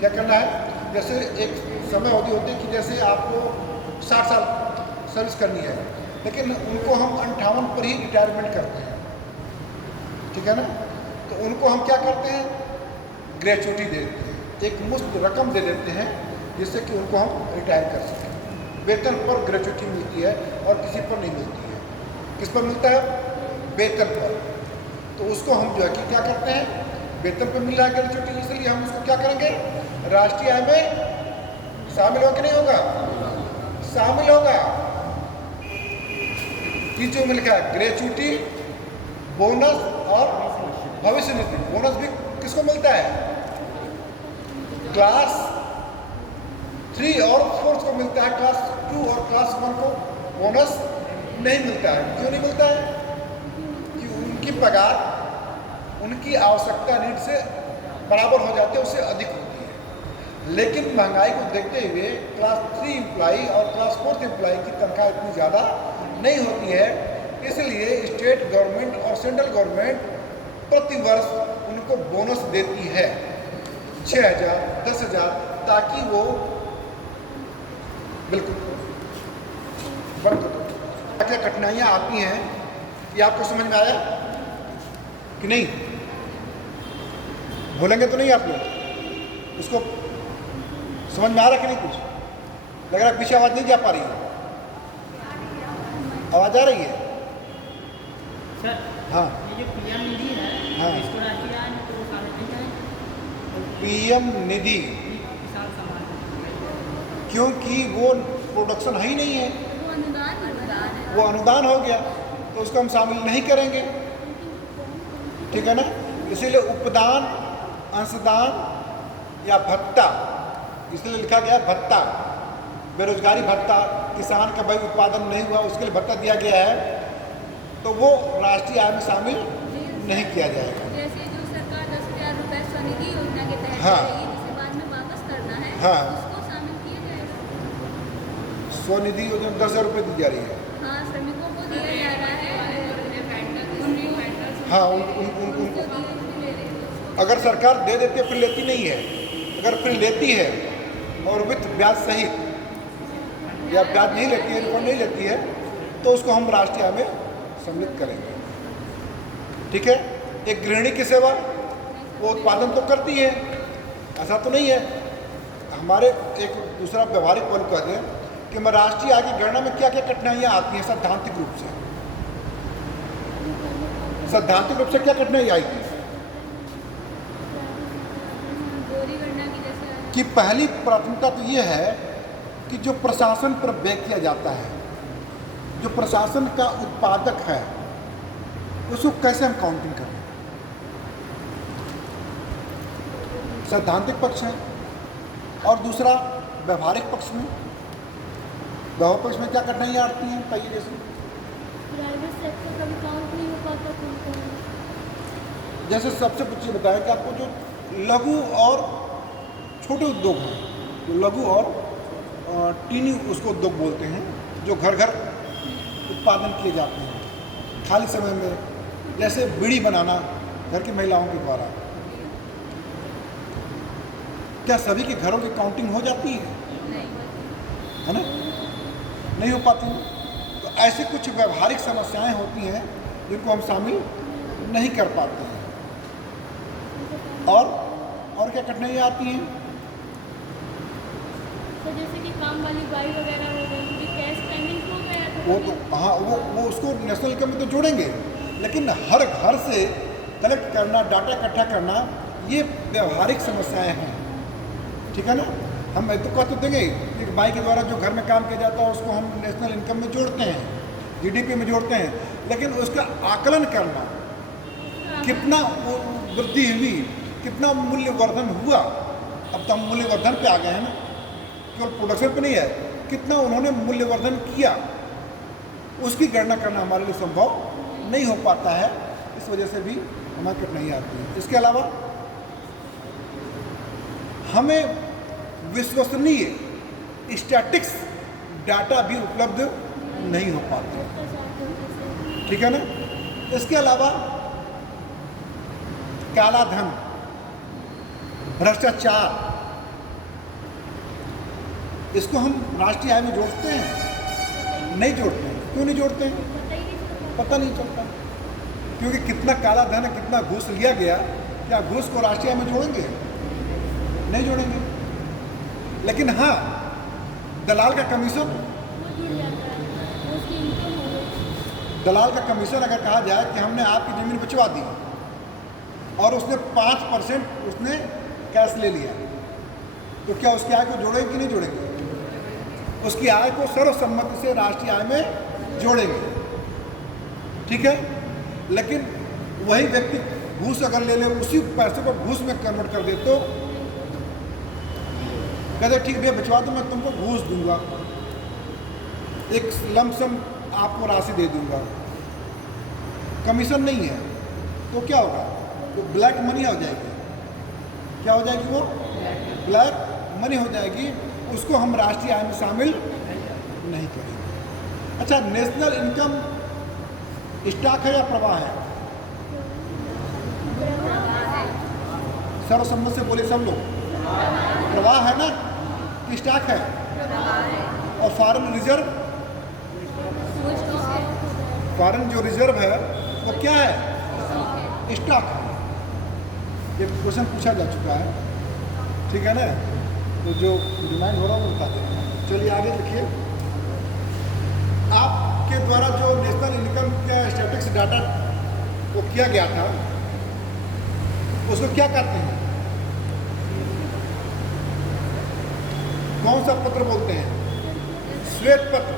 क्या करना है? जैसे एक समय अवधि होती है कि जैसे आपको 60 साल सर्विस करनी है, लेकिन उनको हम 58 पर ही रिटायरमेंट करते हैं। ठीक है ना? तो उनको हम क्या करते हैं? ग्रेचुइटी दे देते हैं, एक मुश्त रकम दे देते हैं जिससे कि उनको हम रिटायर कर सकें। वेतन पर ग्रेचुइटी मिलती है और किसी पर नहीं मिलती है। किस पर मिलता है? वेतन पर। तो उसको हम जो है कि क्या करते हैं, वेतन पर मिल रहा है ग्रेचुइटी, इसलिए हम उसको क्या करेंगे, राष्ट्रीय आय में शामिल हो कि नहीं होगा? शामिल होगा। कि जो मिल गया ग्रेचुइटी, बोनस और भविष्य निधि। बोनस भी किसको मिलता है? क्लास 3 और 4 को मिलता है, क्लास 2 और क्लास 1 को बोनस नहीं मिलता है। क्यों नहीं मिलता है? कि उनकी पगार उनकी आवश्यकता नीड से बराबर हो जाती है, उससे अधिक होती है। लेकिन महंगाई को देखते हुए क्लास 3 एम्प्लॉई और क्लास 4 एम्प्लॉई की तनख्वाह इतनी ज़्यादा नहीं होती है, इसलिए स्टेट गवर्नमेंट और सेंट्रल गवर्नमेंट प्रति वर्ष उनको बोनस देती है 6,000, 10,000, ताकि वो बिल्कुल क्या कठिनाइयाँ आती हैं ये आपको समझ में आया कि नहीं? बोलेंगे तो नहीं आप लोग? उसको समझ में आ रहा कि नहीं? कुछ लग रहा है पीछे आवाज़ नहीं जा पा रही है। आवाज़ आ रही है? सर हाँ, ये जो पीएम निधि है, हाँ। इसको राष्ट्रीय आय में तो शामिल नहीं करें? पीएम निधि किसान सम्मान निधि। क्योंकि वो प्रोडक्शन है ही नहीं है, वो अनुदान है। वो अनुदान हो गया, तो उसको हम शामिल नहीं करेंगे। ठीक है ना? इसीलिए उपदान, अंशदान या भत्ता, इसलिए लिखा गया भत्ता। बेरोजगारी भत्ता, किसान का भाई उत्पादन नहीं हुआ उसके लिए भत्ता दिया गया है, तो वो राष्ट्रीय आय में शामिल नहीं किया जाएगा। जैसे जो सरकार 10,000 रुपये स्वनिधि योजना के तहत हाँ। देगी, जिसे बाद में वापस करना है, हाँ। उसको शामिल किया जाएगा। स्वनिधि योजना 10,000 रुपये दी जा रही है। हाँ, श्रमिकों को दिया जा रहा है। हाँ, उनको अगर सरकार दे देती है फिर लेती नहीं है। अगर फिर लेती है और विथ ब्याज सहित या ब्याज नहीं लेती है, रिफंड नहीं लेती है, तो उसको हम राष्ट्रीय आय में सम्मिलित करेंगे। ठीक है? एक गृहिणी की सेवा, वो उत्पादन तो करती है, ऐसा तो नहीं है। हमारे एक दूसरा व्यवहारिक पहलू कहते हैं कि मैं राष्ट्रीय आय की गणना में क्या क्या कठिनाइयाँ आती हैं सैद्धांतिक रूप से। सैद्धांतिक रूप से क्या कठिनाई आएगी गोरी गणना की जैसे कि पहली प्राथमिकता तो ये है कि जो प्रशासन पर व्यय किया जाता है, जो प्रशासन का उत्पादक है, उसको कैसे हम काउंटिंग करें। सैद्धांतिक पक्ष है और दूसरा व्यवहारिक पक्ष में। व्यवहारिक पक्ष में क्या कठिनाइयाँ आती हैं कई जैसे प्राइवेट सेक्टर का भी काउंट नहीं हो पाता खुलता है। जैसे सबसे कुछ बताया कि आपको जो लघु और छोटे उद्योग हैं, जो लघु और टीनी उसको उद्योग बोलते हैं, जो घर घर उत्पादन किए जाते हैं खाली समय में, जैसे बीड़ी बनाना घर की महिलाओं के द्वारा। क्या सभी के घरों की काउंटिंग हो जाती है ना? नहीं हो पाती। तो ऐसी कुछ व्यवहारिक समस्याएं होती हैं जिनको हम शामिल नहीं कर पाते हैं। और क्या कठिनाइयाँ आती हैं? तो जैसे कि काम वाली बाई वगैरह हो गई, उनकी कैश पेमेंट हो गया तो वो तो हाँ, वो उसको नेशनल इनकम में तो जोड़ेंगे, लेकिन हर घर से कलेक्ट करना, डाटा इकट्ठा करना, ये व्यवहारिक समस्याएं हैं। ठीक है ना? हम तो कह तो देंगे कि बाई के द्वारा जो घर में काम किया जाता है उसको हम नेशनल इनकम में जोड़ते हैं, जीडीपी में जोड़ते हैं, लेकिन उसका आकलन करना, कितना वृद्धि हुई, कितना मूल्यवर्धन हुआ। अब तो हम मूल्यवर्धन पे आ गए हैं ना, केवल प्रोडक्शन पे नहीं है, कितना उन्होंने मूल्यवर्धन किया, उसकी गणना करना हमारे लिए संभव नहीं हो पाता है। इस वजह से भी हमारी कठिनाइयाँ आती है। इसके अलावा हमें विश्वसनीय स्टैटिक्स डाटा भी उपलब्ध नहीं हो पाते। ठीक है ना? इसके अलावा काला धन, भ्रष्टाचार, इसको हम राष्ट्रीय आय में जोड़ते हैं? नहीं जोड़ते हैं। क्यों नहीं जोड़ते हैं? पता नहीं चलता, क्योंकि कितना काला धन है, कितना घूस लिया गया, क्या घूस को राष्ट्रीय आय में जोड़ेंगे? नहीं जोड़ेंगे। लेकिन हाँ, दलाल का कमीशन, दलाल का कमीशन अगर कहा जाए कि हमने आपकी ज़मीन बिचवा दी और उसने 5% उसने कैश ले लिया, तो क्या उसकी आय को जोड़ेंगे कि नहीं जोड़ेंगे? उसकी आय को सर्वसम्मति से राष्ट्रीय आय में जोड़ेंगे। ठीक है? लेकिन वही व्यक्ति घूस अगर ले ले, उसी पैसे को घूस में कन्वर्ट कर दे, तो कहते ठीक भैया भिजवा दो, मैं तुमको घूस दूंगा, एक लमसम आपको राशि दे दूंगा, कमीशन नहीं है, तो क्या होगा? तो ब्लैक मनी हो जाएगी। क्या हो जाएगी? वो ब्लैक मनी हो जाएगी। उसको हम राष्ट्रीय आय में शामिल नहीं करेंगे। अच्छा, नेशनल इनकम स्टॉक है या प्रवाह है? सर्वसम्मत से बोले सब लोग, प्रवाह है ना कि स्टॉक है? और फॉरेन रिजर्व, फॉरेन जो रिजर्व है वो क्या है? स्टॉक है। ये क्वेश्चन पूछा जा चुका है। ठीक है ना? तो जो डिमांड हो रहा है वो बता दें। चलिए आगे लिखिए। आपके द्वारा जो नेशनल इनकम का स्टैटिस्टिक्स डाटा वो किया गया था, उसको क्या कहते हैं? कौन सा पत्र बोलते हैं? श्वेत पत्र।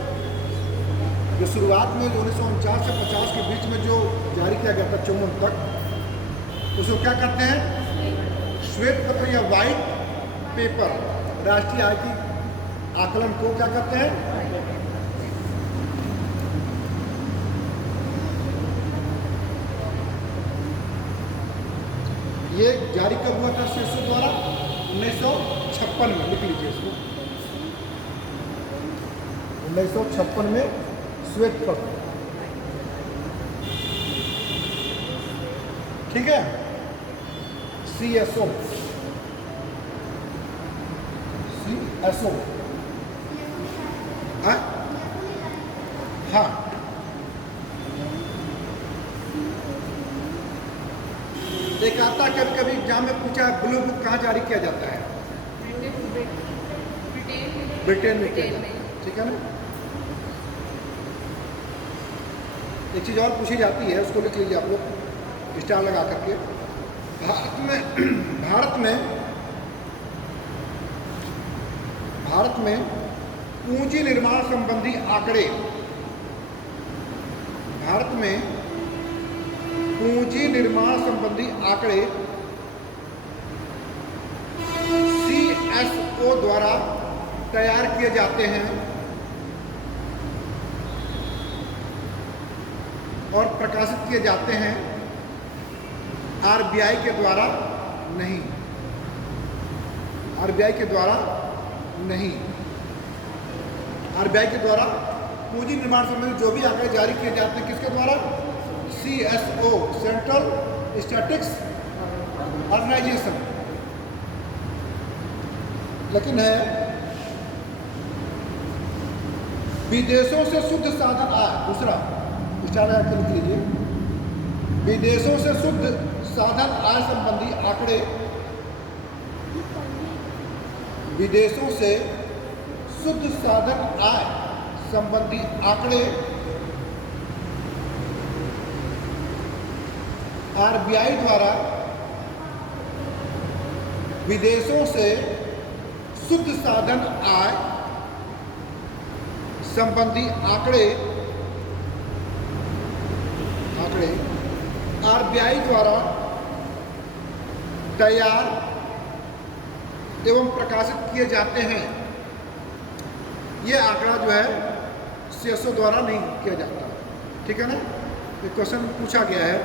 जो शुरुआत में 1949 से 50 के बीच में जो जारी किया गया था 54 तक, उसको क्या कहते हैं? श्वेत पत्र या वाइट पेपर। राष्ट्रीय आय की आकलन को क्या कहते हैं? ये जारी कब हुआ था सेसो द्वारा? 1956 में। लिख लीजिए इसको, 1956 में श्वेत पत्र। ठीक है? CSO, हाँ, एक आता कभी कभी एग्जाम में पूछा ब्लू बुक कहाँ जारी किया जाता है? ब्रिटेन में किया जाता है, ठीक है ना। एक चीज़ और पूछी जाती है, उसको लिख लीजिए आप लोग स्टार लगा करके। भारत में पूंजी निर्माण संबंधी आंकड़े, भारत में पूंजी निर्माण संबंधी आंकड़े CSO द्वारा तैयार किए जाते हैं और प्रकाशित किए जाते हैं, RBI के द्वारा नहीं, RBI के द्वारा नहीं। RBI के द्वारा पूंजी निर्माण संबंधी जो भी आंकड़े जारी किए जाते हैं किसके द्वारा? CSO, central statistics organisation. लेकिन है विदेशों से शुद्ध साधन आय, दूसरा स्टार लगा के लिख लीजिए, विदेशों से शुद्ध साधन आय संबंधी आंकड़े, विदेशों से शुद्ध साधन आय संबंधी आंकड़े RBI द्वारा विदेशों से शुद्ध साधन आय संबंधी आंकड़े RBI द्वारा तैयार एवं प्रकाशित किए जाते हैं। ये आंकड़ा जो है CSO द्वारा नहीं किया जाता, ठीक है ना। ये क्वेश्चन पूछा गया है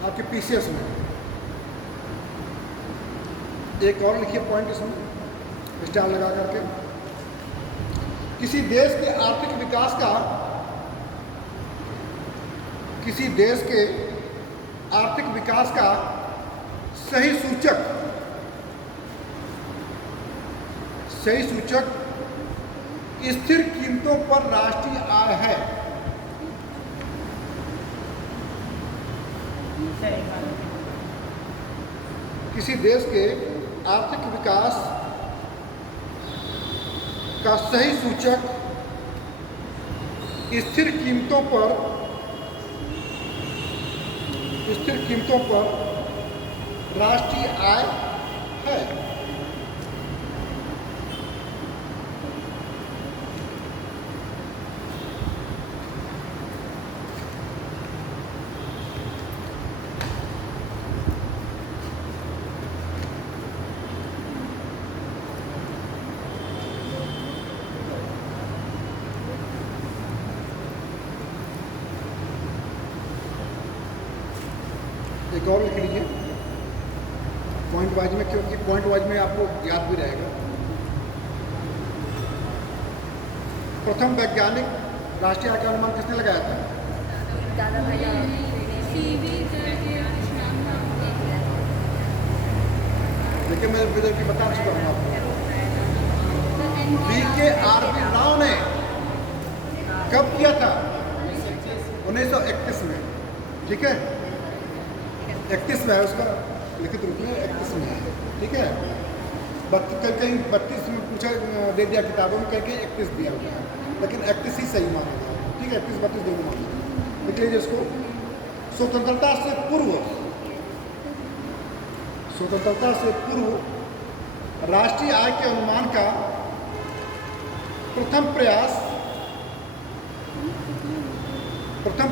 आपके PCS में। एक और लिखिए पॉइंट इसमें स्टार लगा करके, किसी देश के आर्थिक विकास का, किसी देश के आर्थिक विकास का सही सूचक स्थिर कीमतों पर राष्ट्रीय आय है। किसी देश के आर्थिक विकास का सही सूचक स्थिर कीमतों पर राष्ट्रीय आय है। एक और लिख लीजिए पॉइंट वाइज में, क्योंकि पॉइंट वाइज में आपको याद भी रहेगा। प्रथम वैज्ञानिक राष्ट्रीय आय का अनुमान किसने लगाया था? दादा भाई देखिए मैं विजय की बता चुका हूँ आपको। VKRB राव ने कब किया था? 1931 में, ठीक है। 31 में है उसका लिखित रूप में, 31 में है, ठीक है। कहीं 32 में पूछा दे दिया किताबों में, कहीं 31 दिया हुआ है, लेकिन 31 ही सही माना जाए, ठीक है। 31-32 दोनों माना लिख लीजिए इसको। स्वतंत्रता से पूर्व राष्ट्रीय आय के अनुमान का प्रथम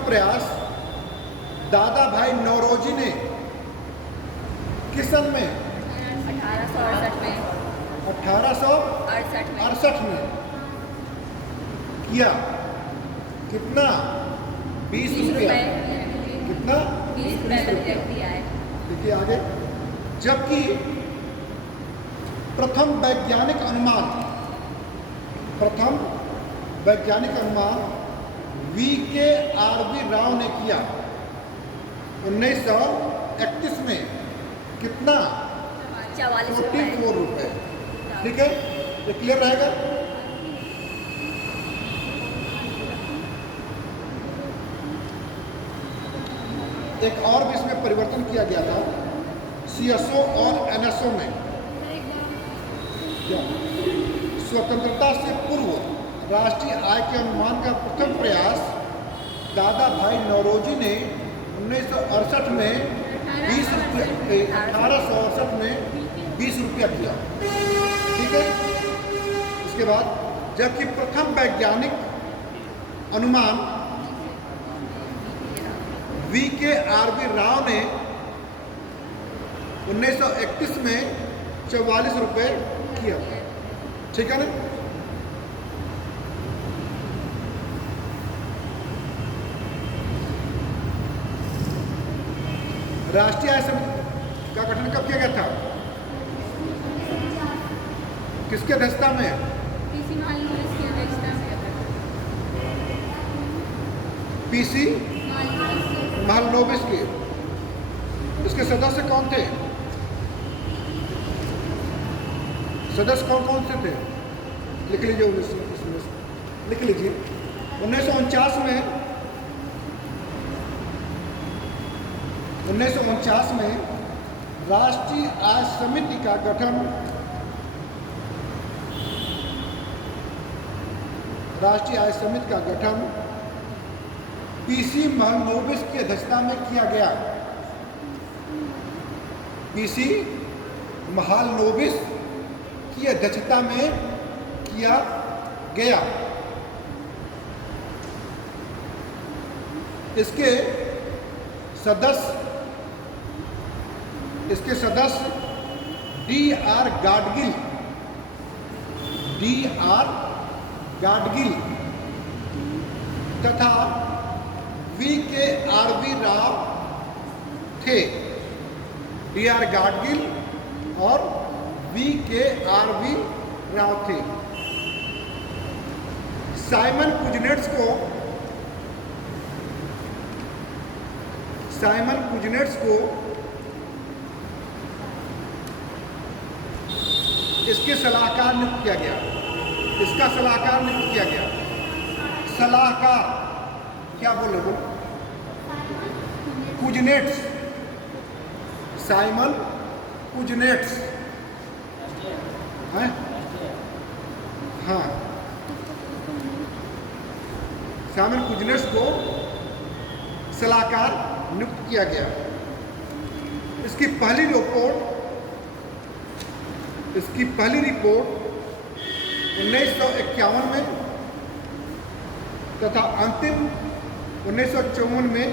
प्रयास दादा भाई नौरोजी ने किस सन में? 1868 में किया। कितना? 20 रुपया। कितना? 20 रुपया। देखिए आगे। जबकि प्रथम वैज्ञानिक अनुमान VKRB राव ने किया 1931 में। कितना? 44 रुपये, ठीक है। ये क्लियर रहेगा। एक और भी इसमें परिवर्तन किया गया था CSO और NSO में क्या स्वतंत्रता से पूर्व राष्ट्रीय आय के अनुमान का प्रथम प्रयास दादा भाई नौरोजी ने 1968 में 1868 में 20 रुपया किया। ठीक है। इसके बाद जबकि प्रथम वैज्ञानिक अनुमान VKRB राव ने 1931 में 44 रुपये किया। ठीक है ना। राष्ट्रीय आय समिति का गठन कब किया गया था? किसके अध्यक्षता में? पीसी महालनोबिस के। इसके सदस्य कौन थे? सदस्य कौन कौन से थे? लिख लीजिए। लिख लीजिए। 1949 में राष्ट्रीय आय समिति का गठन पीसी महालनोबिस की अध्यक्षता में किया गया। पीसी महालनोबिस की अध्यक्षता में किया गया। इसके सदस्य D.R. गाडगिल तथा VKRB राव थे। D.R. गाडगिल और VKRB राव थे। साइमन कुजनेट्स को इसके सलाहकार नियुक्त किया गया। इसका सलाहकार नियुक्त किया गया। सलाहकार क्या बोले? कुजनेट्स, साइमन कुजनेट्स हैं। हाँ, साइमन कुजनेट्स को सलाहकार नियुक्त किया गया। इसकी पहली रिपोर्ट 1951 में तथा अंतिम 1954 में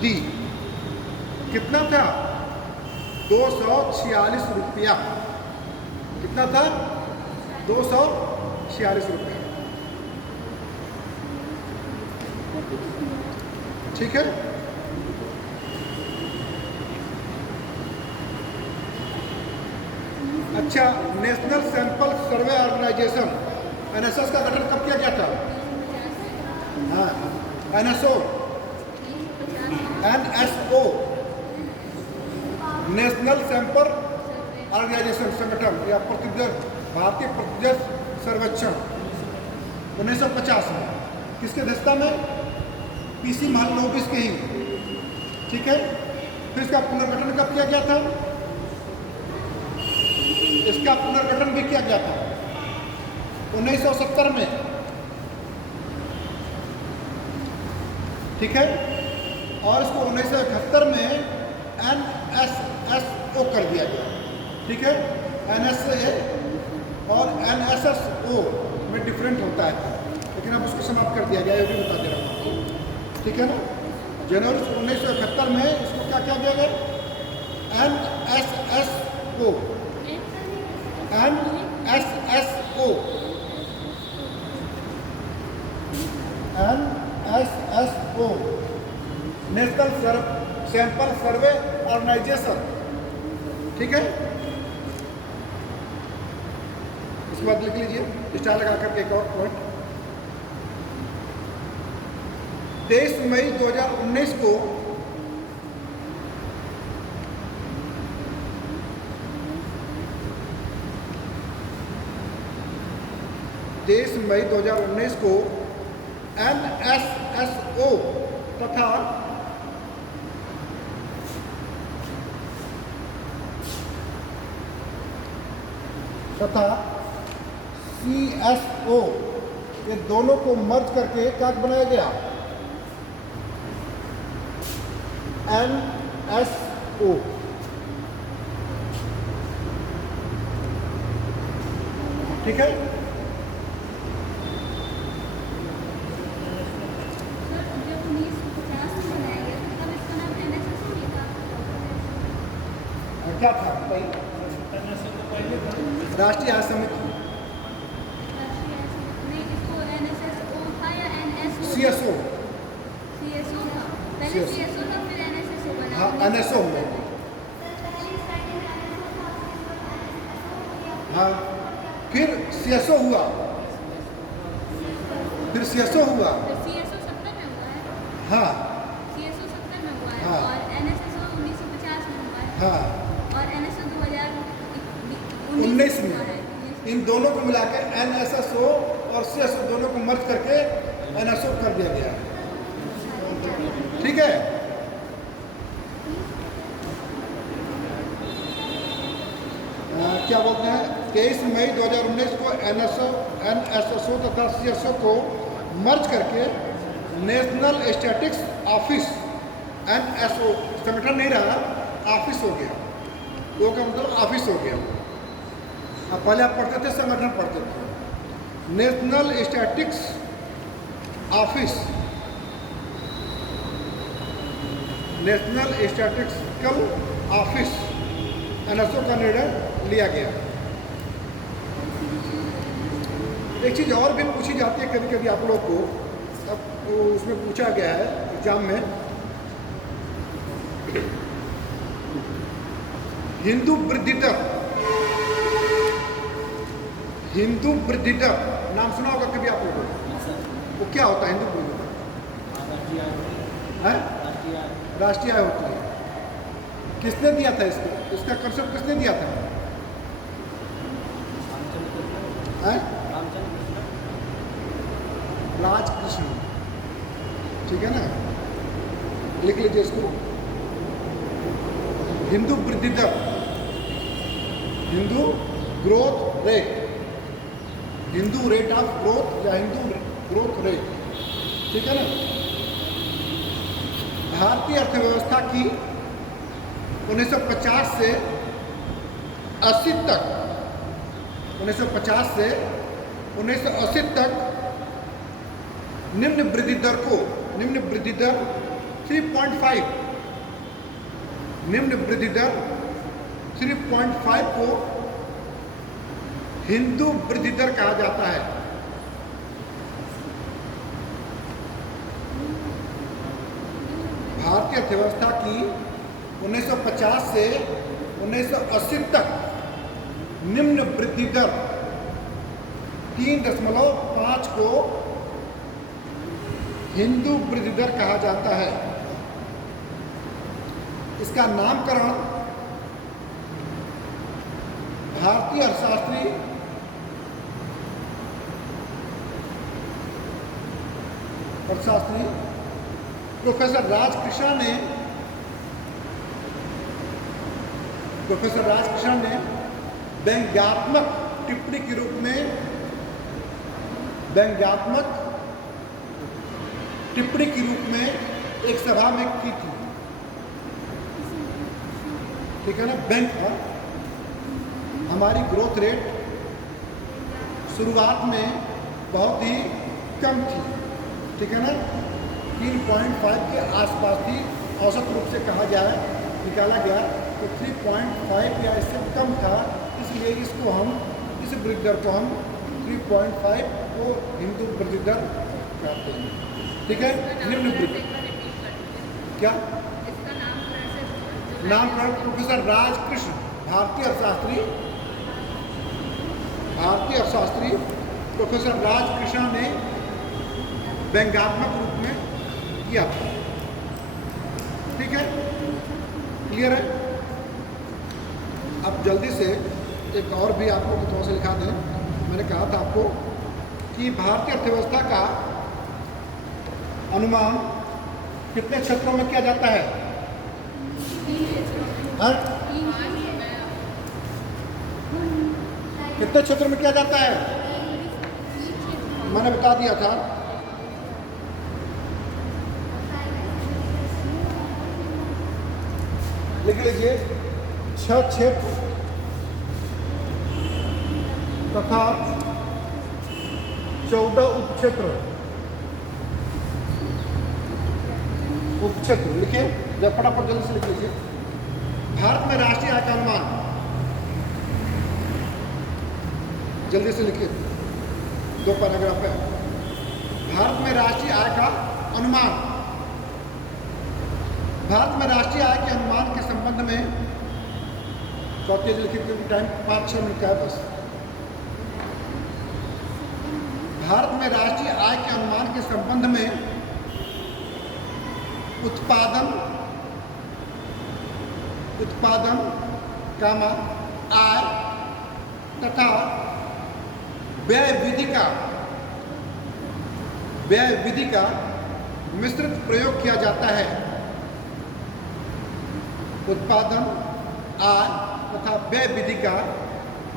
दी। कितना था? 246 रुपया। कितना था? 246 रुपया। ठीक है। अच्छा, national sample survey organisation NSS का गठन कब किया गया था? हाँ, NSO नेशनल सैंपल ऑर्गेनाइजेशन संगठन या भारतीय प्रतिदेश सर्वेक्षण 1950 में। किसके अध्यक्षता में? पीसी महालनोबिस के ही। ठीक है। फिर इसका पुनर्गठन कब किया गया था? इसका पुनर्गठन भी किया गया था 1970 में। ठीक है। और इसको 1971 में NSSO कर दिया गया। ठीक है। NSA और NSSO में डिफरेंट होता है, लेकिन अब उसको समाप्त कर दिया गया। ये भी बता दे रहा हूँ। ठीक है ना। जनवरी 1971 में इसको क्या किया गया? NSSO national sample survey organisation. ठीक है। उसके बाद लिख लीजिए स्टार लगा करके एक और पॉइंट। 23 मई 2019 को NSSO तथा तथा CSO, ये दोनों को मर्ज करके क्या बनाया गया? NSO। ठीक है। सर जब 1950 में बनाया गया था तब इसका नाम NSS नहीं था। क्या था बताइए? राष्ट्रीय आय समिति। राष्ट्रीय नहीं, इसको NSSO था या NSO? CSO। CSO था पहले, CSO CSO था फिर NSSO बना। हाँ, NSO हुआ। हाँ, फिर CSO हुआ, फिर CSO हुआ। फिर CSO 70 में हुआ है। हाँ CSO 70 में हुआ है हाँ। और NSSO 1950 में हुआ है हाँ, और NSO 19 हुआ में है। इन दोनों को मिलाकर NSSO और CSO दोनों को मर्ज करके NSO कर दिया गया है। ठीक है। क्या बोलते हैं, 23 मई 2019 को NSSO तथा CSO को मर्ज करके नेशनल स्टैटिस्टिक्स ऑफिस NSO, संगठन नहीं रहा, ऑफिस हो गया। वो का मतलब ऑफिस हो गया। अब पहले आप पढ़ते थे, संगठन पढ़ते थे। National statistics office, national statistical office NSO का निर्णय लिया गया। एक चीज़ और भी पूछी जाती है कभी कभी आप लोग को, अब तो उसमें पूछा गया है एग्जाम में, हिंदू वृद्धि दर। हिंदू वृद्धि दर नाम सुना होगा कभी आप लोगों को? वो क्या होता है हिंदू वृद्धि दर? राष्ट्रीय आय होती है। किसने दिया था इसको? इसका कंसेप्ट किसने दिया था? राजकृष्ण। ठीक है ना, लिख लीजिए इसको। हिंदू वृद्धि दर, Hindu growth rate, Hindu rate of growth या हिंदू ग्रोथ रेट। ठीक है ना। भारतीय अर्थव्यवस्था की 1950 से 80 तक, 1950 से 1980 तक निम्न वृद्धि दर को, निम्न वृद्धि दर 3.5, निम्न वृद्धि दर 3.5 को हिंदू वृद्धि दर कहा जाता है। भारतीय अर्थव्यवस्था की 1950 से 1980 तक निम्न वृद्धि दर 3.5 को हिंदू वृद्धि दर कहा जाता है। इसका नामकरण भारतीय अर्थशास्त्री प्रोफेसर राजकृष्ण ने व्यंग्यात्मक टिप्पणी के रूप में, व्यंग्यात्मक टिप्पणी के रूप में एक सभा में की थी। ठीक है ना। बैंक पर हमारी ग्रोथ रेट शुरुआत में बहुत ही कम थी। ठीक है ना, 3.5 के आसपास थी। औसत रूप से कहा जाए, निकाला गया तो 3.5 या इससे कम था। इसलिए इसको हम, इस वृद्धि दर को हम 3.5 को हिंदू वृद्धि दर कहते हैं। ठीक है। निम्न वृद्धि क्या नामकरण प्रोफेसर राजकृष्ण, भारतीय अर्थशास्त्री प्रोफेसर राजकृष्ण ने व्यंग्यात्मक रूप में किया था। ठीक है, क्लियर है। अब जल्दी से एक और भी आपको थोड़ा सा लिखा दें। मैंने कहा था आपको कि भारतीय अर्थव्यवस्था का अनुमान कितने क्षेत्रों में किया जाता है? कितने क्षेत्र में किया जाता है? मैंने बता दिया था। लिख लीजिए 6 क्षेत्र तथा 14 उपक्षेत्र। उपक्षेत्र लिखिए, जब फटाफट जल्दी से लिख लीजिए। भारत में राष्ट्रीय आय का अनुमान, जल्दी से लिखिए, 2 पैराग्राफ है। भारत में राष्ट्रीय आय का अनुमान। भारत में राष्ट्रीय आय के अनुमान के संबंध में चौथी लिखिए, क्योंकि टाइम 5-6 मिनट का है बस। भारत में राष्ट्रीय आय के अनुमान के संबंध में उत्पादन कामा आय तथा व्यय विधि का मिश्रित प्रयोग किया जाता है। उत्पादन आय तथा व्यय विधि का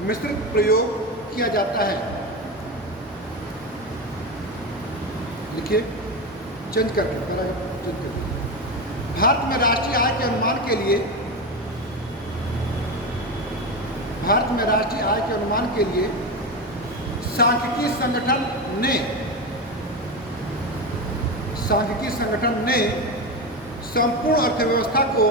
मिश्रित प्रयोग किया जाता है। लिखिए, चेंज कर भारत में राष्ट्रीय आय के अनुमान के लिए, भारत में राष्ट्रीय आय के अनुमान के लिए सांख्यिकी संगठन ने संपूर्ण अर्थव्यवस्था को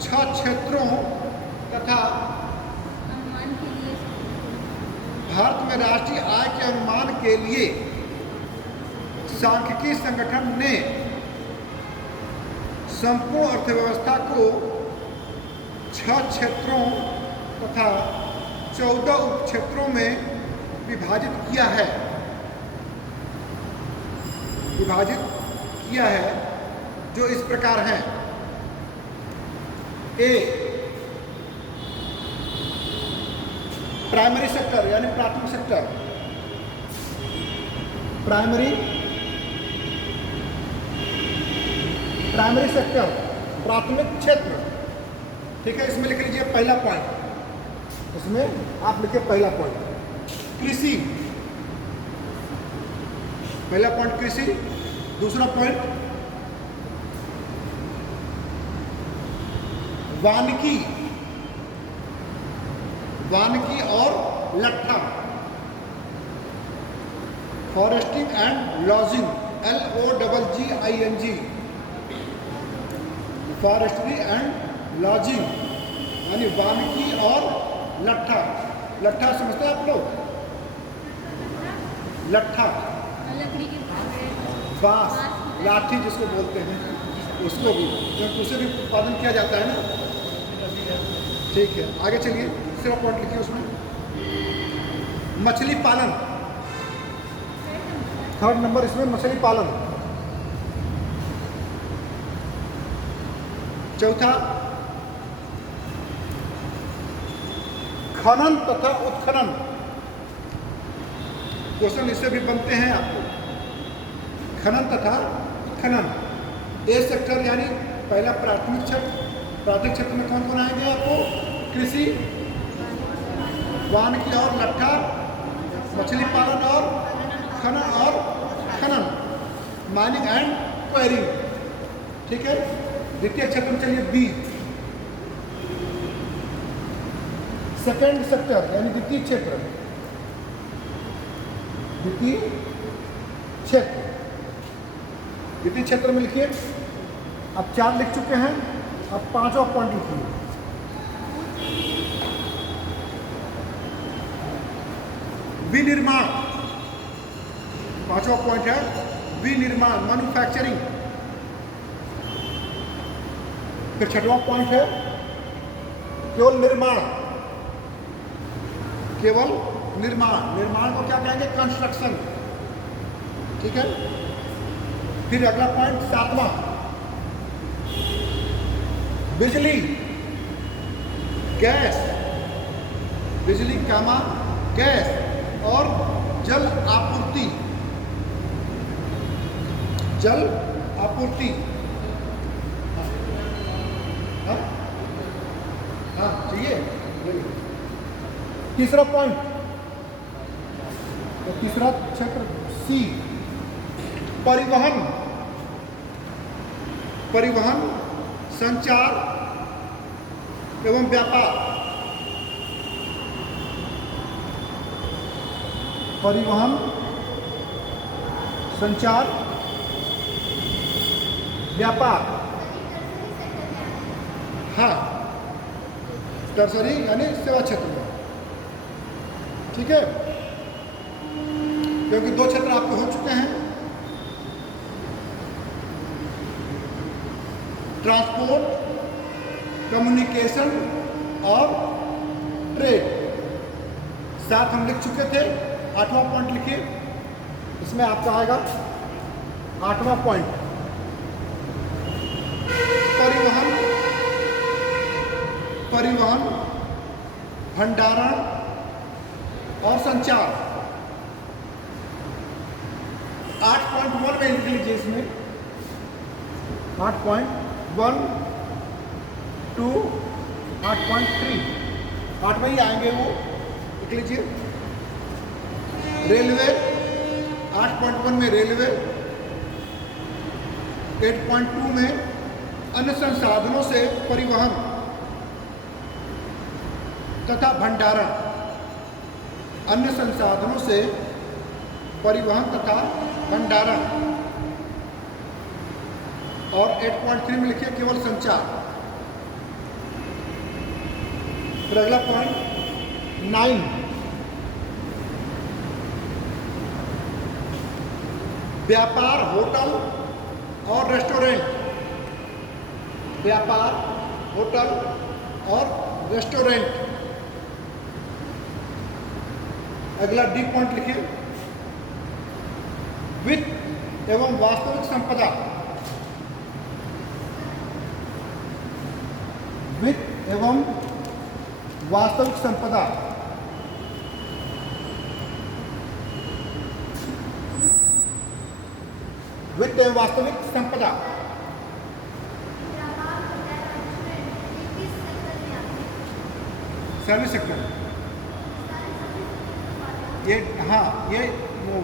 6 क्षेत्रों तथा भारत में राष्ट्रीय आय के अनुमान के लिए सांख्यिकी संगठन ने संपूर्ण अर्थव्यवस्था को 6 क्षेत्रों तथा 14 उपक्षेत्रों में विभाजित किया है, जो इस प्रकार हैं। ए, प्राइमरी सेक्टर यानी प्राथमिक सेक्टर, प्राइमरी सेक्टर, प्राथमिक क्षेत्र। ठीक है, इसमें लिख लीजिए पहला पॉइंट, इसमें आप लिखिए पहला पॉइंट कृषि, पहला पॉइंट कृषि। दूसरा पॉइंट वानिकी और लट्ठा, foresting and lodging, LOGGING, forestry and lodging यानी वानिकी और लट्ठा। लट्ठा समझते हैं आप लोग? लट्ठा लकड़ी के बांस, लाठी जिसको बोलते हैं, उसको भी, क्योंकि उसे भी उत्पादन किया जाता है ना। ठीक है, आगे चलिए, दूसरा पॉइंट लिखिए उसमें मछली पालन। 3rd नंबर इसमें मछली पालन। चौथा खनन तथा उत्खनन। क्वेश्चन इससे भी बनते हैं आपको, खनन तथा उत्खनन। ए सेक्टर यानी पहला प्राथमिक क्षेत्र, प्राथमिक क्षेत्र में कौन कौन आएंगे आपको? कृषि, वानिकी और लट्ठा, मछली पालन और खनन, माइनिंग एंड क्वेरिंग। ठीक है, द्वितीय क्षेत्र में चलिए बी, सेकेंड सेक्टर यानी द्वितीय क्षेत्र, द्वितीय क्षेत्र में लिखिए। अब 4 लिख चुके हैं, अब 5वां पॉइंट लिखिए। विनिर्माण, 5वां पॉइंट है विनिर्माण, मैन्युफैक्चरिंग। फिर 6वां पॉइंट है केवल निर्माण, निर्माण को क्या कहेंगे? कंस्ट्रक्शन। ठीक है, फिर अगला पॉइंट 7वां बिजली, गैस, बिजली कामा गैस और जल आपूर्ति, तीसरा पॉइंट, तो तीसरा क्षेत्र सी, परिवहन, परिवहन, संचार एवं व्यापार, परिवहन, संचार, व्यापार, हाँ, टर्सरी यानी सेवा क्षेत्र में, ठीक है, क्योंकि दो क्षेत्र आपके हो चुके हैं, ट्रांसपोर्ट, कम्युनिकेशन और ट्रेड, 7 हम लिख चुके थे। 8वां पॉइंट लिखिए, इसमें आपका आएगा 8वां पॉइंट, परिवहन, परिवहन, भंडारण और संचार। 8.1 में लिख लीजिए, इसमें 8.1, 2, 8.3, 8 में ही आएंगे वो, लिख लीजिए। रेलवे, 8.1 में रेलवे, 8.2 में अन्य संसाधनों से परिवहन तथा भंडारण, अन्य संसाधनों से परिवहन तथा भंडारण। और 8.3 में लिखिए केवल संचार। फिर अगला पॉइंट 9, व्यापार, होटल और रेस्टोरेंट, व्यापार, होटल और रेस्टोरेंट। अगला डी पॉइंट लिखिए, वित्त एवं वास्तविक संपदा, वित्त एवं वास्तविक संपदा। वित्त एवं वास्तविक संपदा, सर्विस सेक्टर, ये हाँ, ये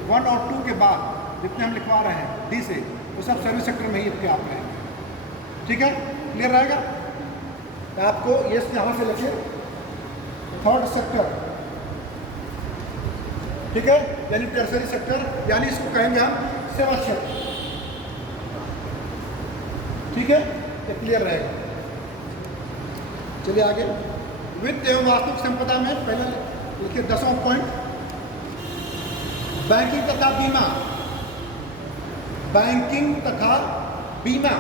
1 और 2 के बाद जितने हम लिखवा रहे हैं डी से, वो सब सर्विस सेक्टर में ही आपके आप रहे हैं, ठीक है, क्लियर रहेगा। तो आपको ये यहाँ से लिखिए, थर्ड सेक्टर, ठीक है, यानी टर्सरी सेक्टर, यानी इसको कहेंगे हम सेवा क्षेत्र, ठीक है, ये क्लियर रहेगा। चलिए आगे, वित्त एवं वास्तविक संपदा में पहले लिखिए 10वां पॉइंट, बैंकिंग तथा बीमा, बैंकिंग तथा बीमा।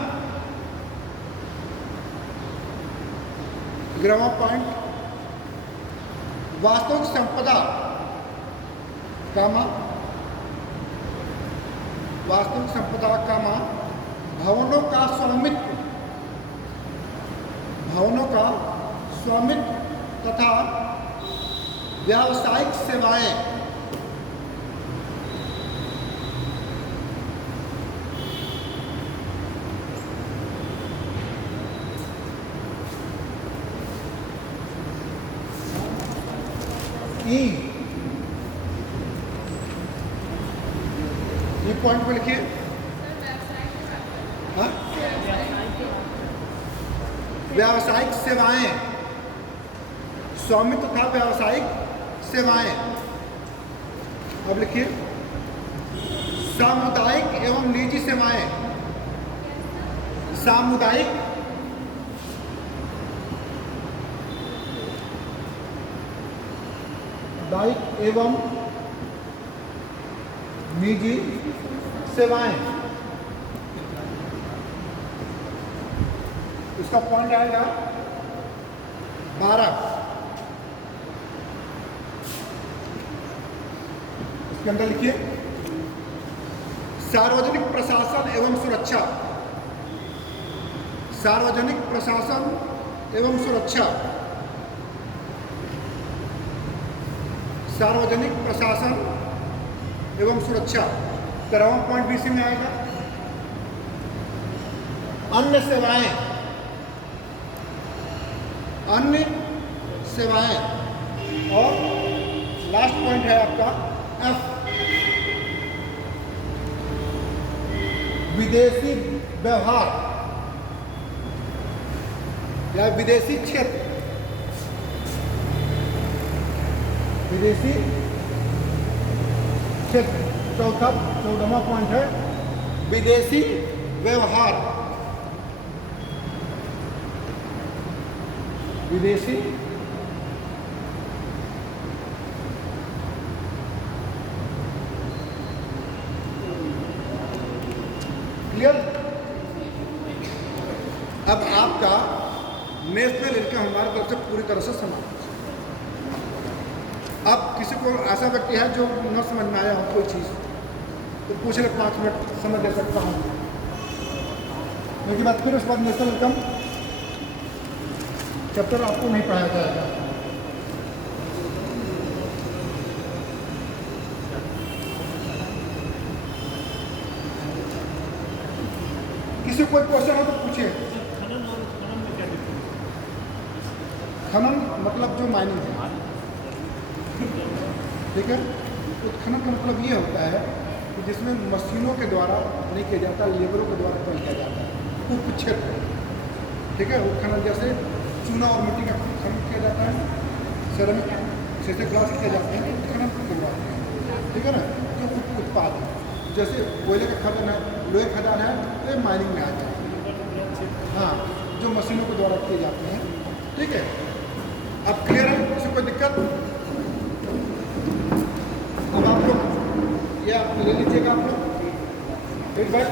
11वां पॉइंट, वास्तविक संपदा, कामा, वास्तविक संपदा, कामा, भवनों का स्वामित्व, भवनों का स्वामित्व तथा व्यावसायिक सेवाएं। ये पॉइंट पे लिखिए, हाँ, व्यावसायिक सेवाएं, स्वामित्व तथा व्यावसायिक सेवाएं। अब लिखिए सामुदायिक एवं निजी सेवाएं, सामुदायिक सामुदायिक एवं निजी सेवाएं। इसका पॉइंट आएगा 12। इसके अंदर लिखिए सार्वजनिक प्रशासन एवं सुरक्षा, सार्वजनिक प्रशासन एवं सुरक्षा, सार्वजनिक प्रशासन एवं सुरक्षा। 13वां पॉइंट बीसी में आएगा अन्य सेवाएं, अन्य सेवाएं और लास्ट पॉइंट है आपका एफ, विदेशी व्यवहार या विदेशी क्षेत्र। विदेशी क्षेत्र 14वां पॉइंट है विदेशी व्यवहार। विदेशी क्लियर। अब आपका नेशनल इनकम हमारी तरफ से पूरी तरह से समाप्त। अब किसी को ऐसा व्यक्ति है जो न समझ में आया हो कोई चीज़ तो पूछ ले, 5 मिनट समझ ले सकता हूँ। उसके बाद फिर उसके बाद नेशनल इनकम चैप्टर आपको नहीं पढ़ाया जाएगा। किसी कोई क्वेश्चन हो तो पूछिए। खनन मतलब जो माइनिंग है, ठीक है। उत्खनन का मतलब ये होता है कि जिसमें मशीनों के द्वारा नहीं किया जाता, लेबरों के द्वारा काम किया जाता है, उपक्षेत्र, ठीक है। उत्खनन जैसे चूना और मिट्टी का खनन किया जाता है, सेरेमिक जैसे ग्लास किए जाते हैं, उत्खनन करवाते हैं, ठीक है ना। जो उत्पाद है जैसे कोयले का खदान है, लोहे खदान है, तो ये माइनिंग में आ जाता है। हाँ, जो मशीनों के द्वारा किए जाते हैं, ठीक है। अब क्लियर है, किसी कोई दिक्कत? अब आप लोग ये आप ले लीजिएगा, आप लोग एक बार